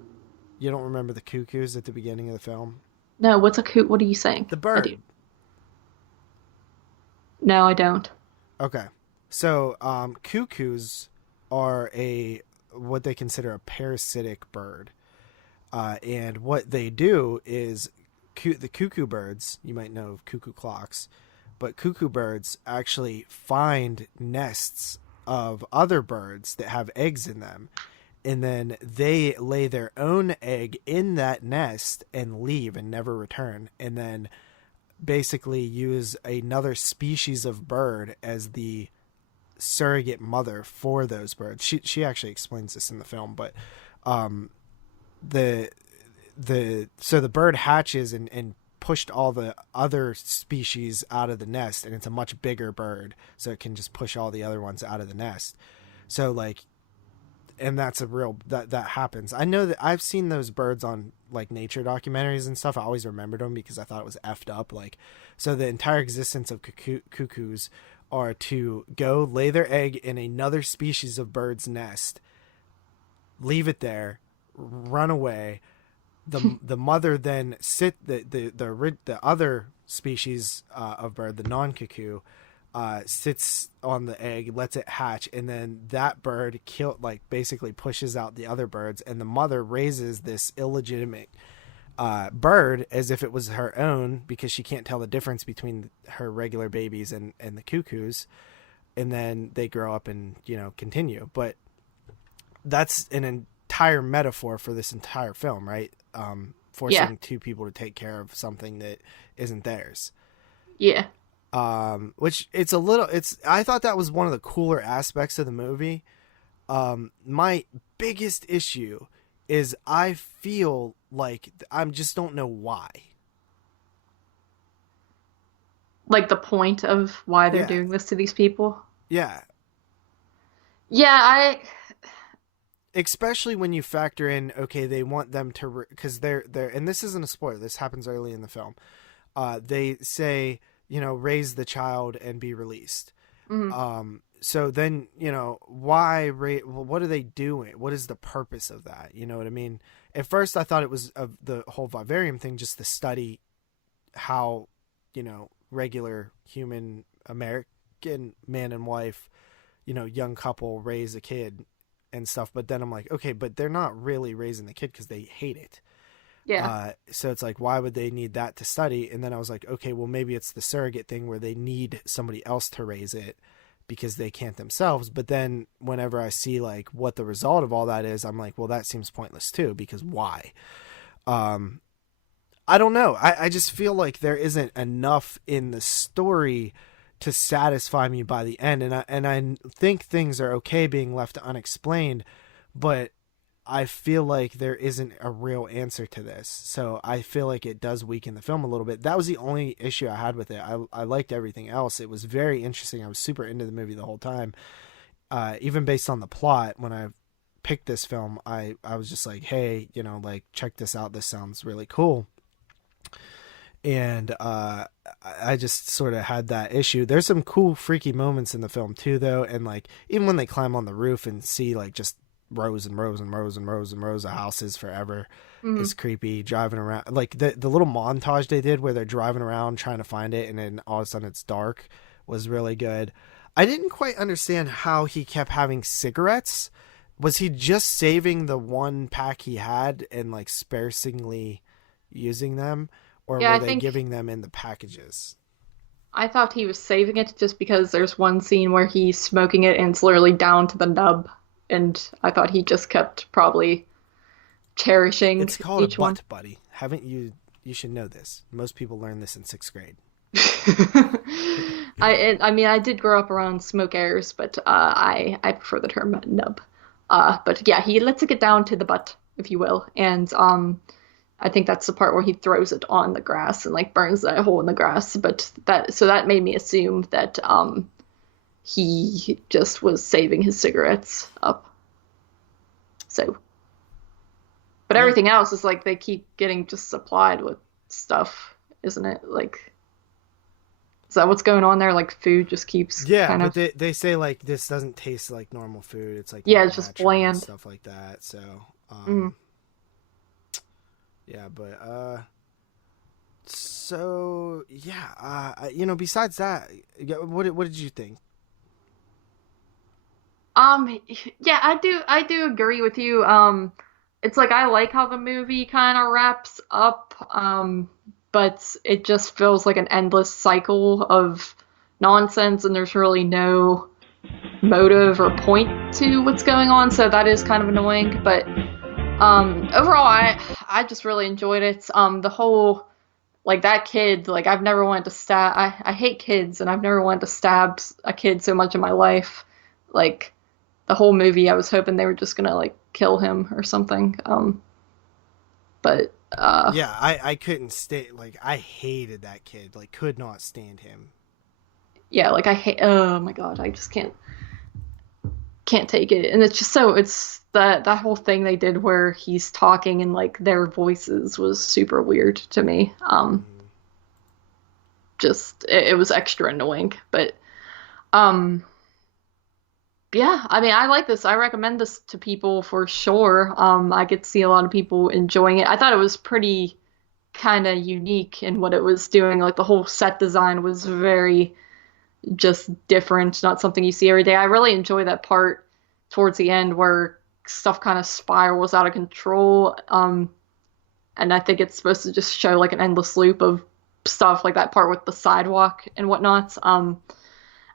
You don't remember the cuckoos at the beginning of the film? No, what's a coot? What are you saying? The I do. bird. No, I don't. Okay. So, cuckoos are a what they consider a parasitic bird. And what they do is the cuckoo birds, you might know of cuckoo clocks, but cuckoo birds actually find nests of other birds that have eggs in them. And then they lay their own egg in that nest and leave and never return. And then basically use another species of bird as the surrogate mother for those birds. She actually explains this in the film, but um, the so the bird hatches and pushed all the other species out of the nest, and it's a much bigger bird, so it can just push all the other ones out of the nest. So like, and that's a real that happens. I know that I've seen those birds on like nature documentaries and stuff. I always remembered them because I thought it was effed up. Like, so the entire existence of cuckoos are to go lay their egg in another species of bird's nest, leave it there, run away. The mother then the other species of bird, the non cuckoo, sits on the egg, lets it hatch, and then that bird basically pushes out the other birds, and the mother raises this illegitimate bird as if it was her own because she can't tell the difference between her regular babies and the cuckoos, and then they grow up and continue. But that's an entire metaphor for this entire film, right? Yeah. Forcing two people to take care of something that isn't theirs. Yeah. Which I thought that was one of the cooler aspects of the movie. My biggest issue is I feel like I just don't know why. Like the point of why they're Yeah, doing this to these people. yeah. Yeah, I Especially when you factor in, okay, they want them to, because they're, and this isn't a spoiler. This happens early in the film. They say, raise the child and be released. mhm. So then, why, what are they doing? What is the purpose of that? You know what I mean? At first, I thought it was of the whole vivarium thing, just to study how, regular human American man and wife, young couple raise a kid and stuff. But then I'm like, okay, but they're not really raising the kid because they hate it. Yeah. So it's like, why would they need that to study? And then I was like, okay, well, maybe it's the surrogate thing where they need somebody else to raise it because they can't themselves. But then whenever I see like what the result of all that is, I'm like, well, that seems pointless too, because why? Um, I don't know. I just feel like there isn't enough in the story to satisfy me by the end. And I think things are okay being left unexplained, but I feel like there isn't a real answer to this. So I feel like it does weaken the film a little bit. That was the only issue I had with it. I liked everything else. It was very interesting. I was super into the movie the whole time. Even based on the plot, when I picked this film, I was just like, hey, like, check this out. This sounds really cool. And I just sort of had that issue. There's some cool, freaky moments in the film too, though. And like, even when they climb on the roof and see like just rows and rows and rows and rows and rows of houses forever Hmm. is creepy. Driving around, like the little montage they did where they're driving around trying to find it, and then all of a sudden it's dark, was really good. I didn't quite understand how he kept having cigarettes. Was he just saving the one pack he had and like sparingly using them, or Yeah, were I they think giving them in the packages? I thought he was saving it just because there's one scene where he's smoking it and it's literally down to the nub. And I thought he just kept probably cherishing It's called a each one. butt buddy. Haven't you? You should know this. Most people learn this in sixth grade. I mean, I did grow up around smoke airs, but I prefer the term nub. But yeah, he lets it get down to the butt, if you will, and I think that's the part where he throws it on the grass and like burns that hole in the grass. But that made me assume that he just was saving his cigarettes up. So, but Yeah. everything else is like they keep getting just supplied with stuff, isn't it? Like, is that what's going on there? Like food just keeps Yeah, kind but of, they say like this doesn't taste like normal food. It's like yeah, not it's just natural and bland. stuff like that. So, Mm. yeah, but so yeah, besides that, what did you think? Yeah, I do agree with you. It's like I like how the movie kind of wraps up, but it just feels like an endless cycle of nonsense, and there's really no motive or point to what's going on, so that is kind of annoying. But overall, I just really enjoyed it. The whole like that kid, like I've never wanted to stab. I hate kids, and I've never wanted to stab a kid so much in my life. Like the whole movie, I was hoping they were just gonna like kill him or something. But Yeah, I couldn't stay. Like, I hated that kid. Like, could not stand him. yeah, like I hate. Oh my god, I just can't take it. And it's just so it's that whole thing they did where he's talking and like their voices was super weird to me. Mm-hmm. Just it was extra annoying, but um. Yeah, I mean, I like this. I recommend this to people for sure. I could see a lot of people enjoying it. I thought it was pretty kind of unique in what it was doing. Like the whole set design was very just different, not something you see every day. I really enjoy that part towards the end where stuff kind of spirals out of control. And I think it's supposed to just show like an endless loop of stuff, like that part with the sidewalk and whatnot.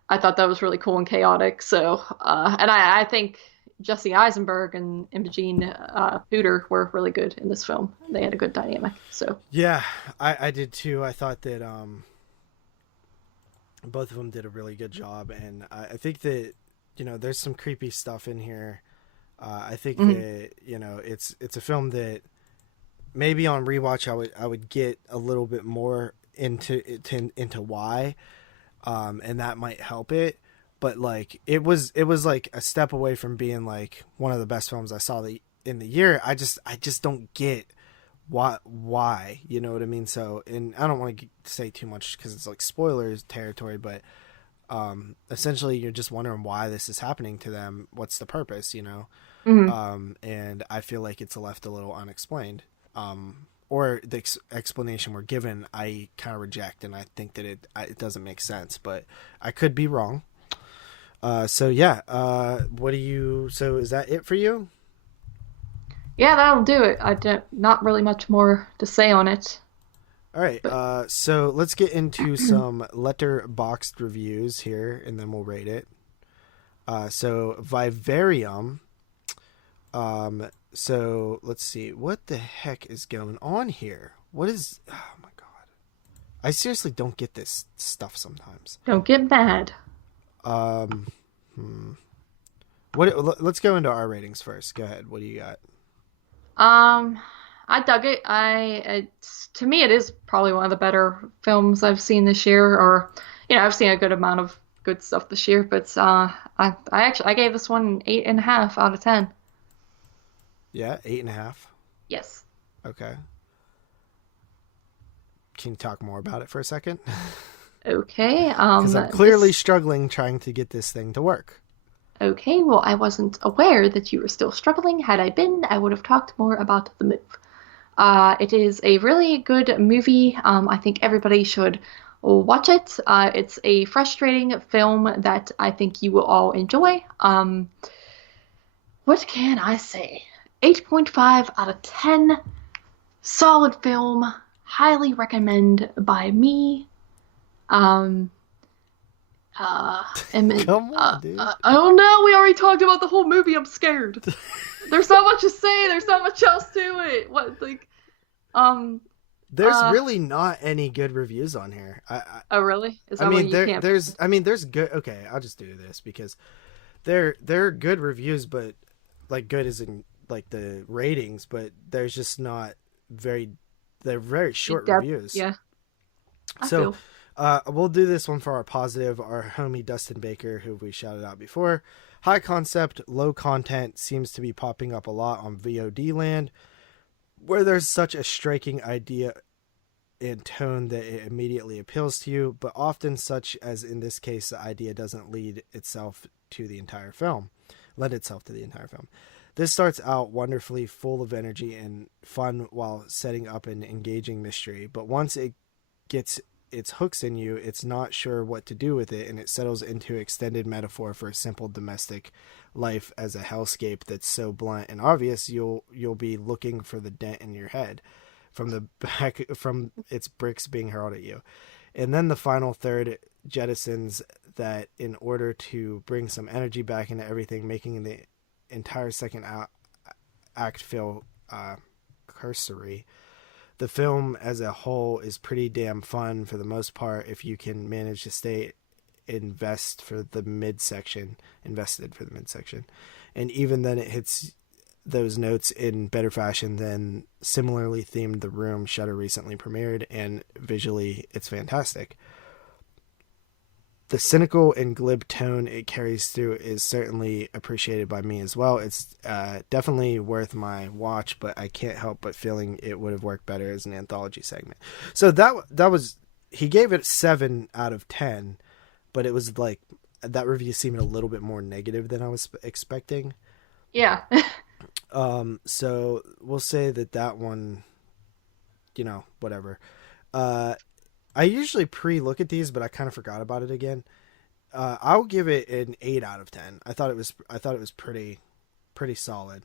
I thought that was really cool and chaotic. So, and I think Jesse Eisenberg and Imogen Pooter were really good in this film. They had a good dynamic. So, Yeah, I did too. I thought that both of them did a really good job, and I think that there's some creepy stuff in here. I think mhm. that it's a film that maybe on rewatch I would get a little bit more into why, and that might help it. But like it was like a step away from being like one of the best films I saw in the year. I just don't get why, you know what I mean. So, and I don't want to say too much because it's like spoilers territory, but essentially you're just wondering why this is happening to them. What's the purpose? Mhm. And I feel like it's left a little unexplained. Or the explanation we're given, I kind of reject, and I think that it doesn't make sense, but I could be wrong. So yeah, what do you? So is that it for you? Yeah, that'll do it. I don't not really much more to say on it, All right, but so let's get into some letterboxed reviews here, and then we'll rate it. So Vivarium. So let's see. What the heck is going on here? What is? Oh my god! I seriously don't get this stuff sometimes. don't get mad. Um, hmm. What? Let's go into our ratings first. Go ahead. What do you got? Um, I dug it. It's to me, it is probably one of the better films I've seen this year, or I've seen a good amount of good stuff this year, but I gave this one an 8.5 out of 10. Yeah, 8.5. Yes. Okay. Can you talk more about it for a second? Okay. Because I'm clearly struggling trying to get this thing to work. Okay, well, I wasn't aware that you were still struggling. Had I been, I would have talked more about the move. It is a really good movie. I think everybody should watch it. It's a frustrating film that I think you will all enjoy. What can I say? 8.5 out of 10. Solid film. Highly recommend by me. Um, Come on, dude. I don't know. We already talked about the whole movie. I'm scared. There's not much to say. There's not much else to it. What, like, um, There's uh, really not any good reviews on here. oh, really? Is I that why mean, you can't? there's good. Okay, I'll just do this because they're good reviews, but like good is in like the ratings, but there's just not very. They're very short Depth? reviews. Yeah, I So, feel. we'll do this one for our positive. Our homie Dustin Baker, who we shouted out before. High concept, low content seems to be popping up a lot on VOD land, where there's such a striking idea and tone that it immediately appeals to you, but often, such as in this case, the idea doesn't lead itself to the entire film. Lend itself to the entire film. This starts out wonderfully full of energy and fun while setting up an engaging mystery, but once it gets its hooks in you, it's not sure what to do with it, and it settles into extended metaphor for a simple domestic life as a hellscape that's so blunt and obvious you'll be looking for the dent in your head from the back from its bricks being hurled at you. And then the final third jettisons that in order to bring some energy back into everything, making the entire second act feel cursory. The film as a whole is pretty damn fun for the most part if you can manage to stay invested for the midsection. And even then it hits those notes in better fashion than similarly themed The Room Shudder recently premiered, and visually it's fantastic. The cynical and glib tone it carries through is certainly appreciated by me as well. It's definitely worth my watch, but I can't help but feeling it would have worked better as an anthology segment. So that was he gave it 7 out of 10, but it was like that review seemed a little bit more negative than I was expecting. Yeah. So we'll say that one, whatever. I usually pre-look at these, but I kind of forgot about it again. I'll give it an 8 out of 10. I thought it was pretty solid.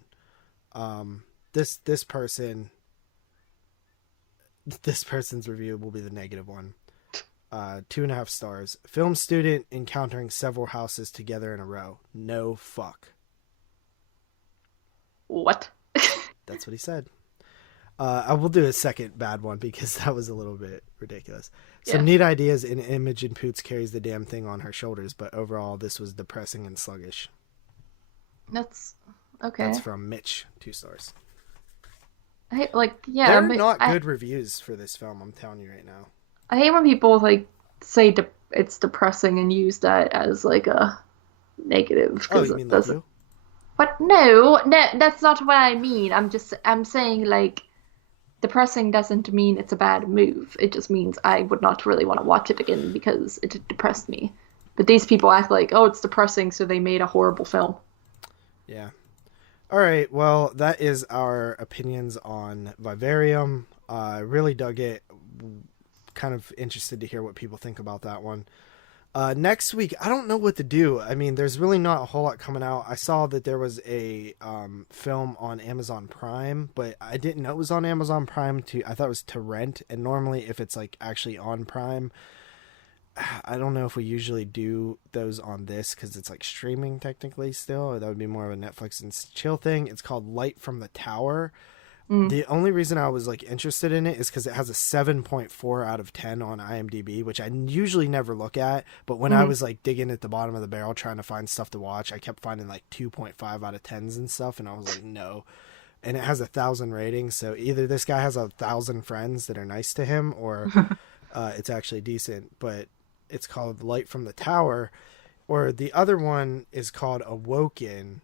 This person's review will be the negative one. 2.5 stars. Film student encountering several houses together in a row. No fuck. What? That's what he said. I will do a second bad one because that was a little bit ridiculous. Some Yeah. neat ideas in Imogen Poots carries the damn thing on her shoulders, but overall this was depressing and sluggish. That's That's okay. from Mitch, 2 stars. Yeah, They're not good reviews for this film, I'm telling you right now. I hate when people like say it's depressing and use that as like a negative Oh, because you it mean like doesn't. you? But no, that's not what I mean. I'm saying like depressing doesn't mean it's a bad move. It just means I would not really want to watch it again because it depressed me. But these people act like, oh, it's depressing, so they made a horrible film. Yeah. All right, well, that is our opinions on Vivarium. Really dug it. Kind of interested to hear what people think about that one. Next week, I don't know what to do. I mean, there's really not a whole lot coming out. I saw that there was a film on Amazon Prime, but I didn't know it was on Amazon Prime. I thought it was to rent. And normally, if it's like actually on Prime, I don't know if we usually do those on this because it's like streaming technically still. That would be more of a Netflix and chill thing. It's called Light from the Tower. Mm. The only reason I was like interested in it is because it has a 7.4 out of 10 on IMDb, which I usually never look at. But when I Mm. was like digging at the bottom of the barrel trying to find stuff to watch, I kept finding like 2.5 out of 10s and stuff. And I was like, no. And it has 1,000 ratings. So either this guy has 1,000 friends that are nice to him or it's actually decent. But it's called Light from the Tower. Or the other one is called Awoken.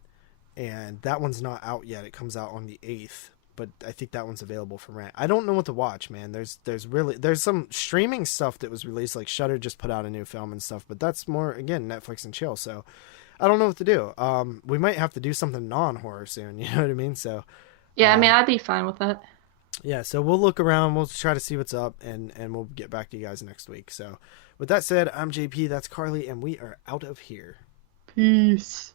And that one's not out yet. It comes out on the 8th, but I think that one's available for rent. I don't know what to watch, man. There's some streaming stuff that was released, like Shudder just put out a new film and stuff, but that's more again Netflix and chill. So I don't know what to do. We might have to do something non-horror soon. You know what I mean? So Yeah, I mean, uh, I'd be fine with that. yeah. So we'll look around. We'll try to see what's up, and we'll get back to you guys next week. So with that said, I'm JP. That's Carly, and we are out of here. Peace.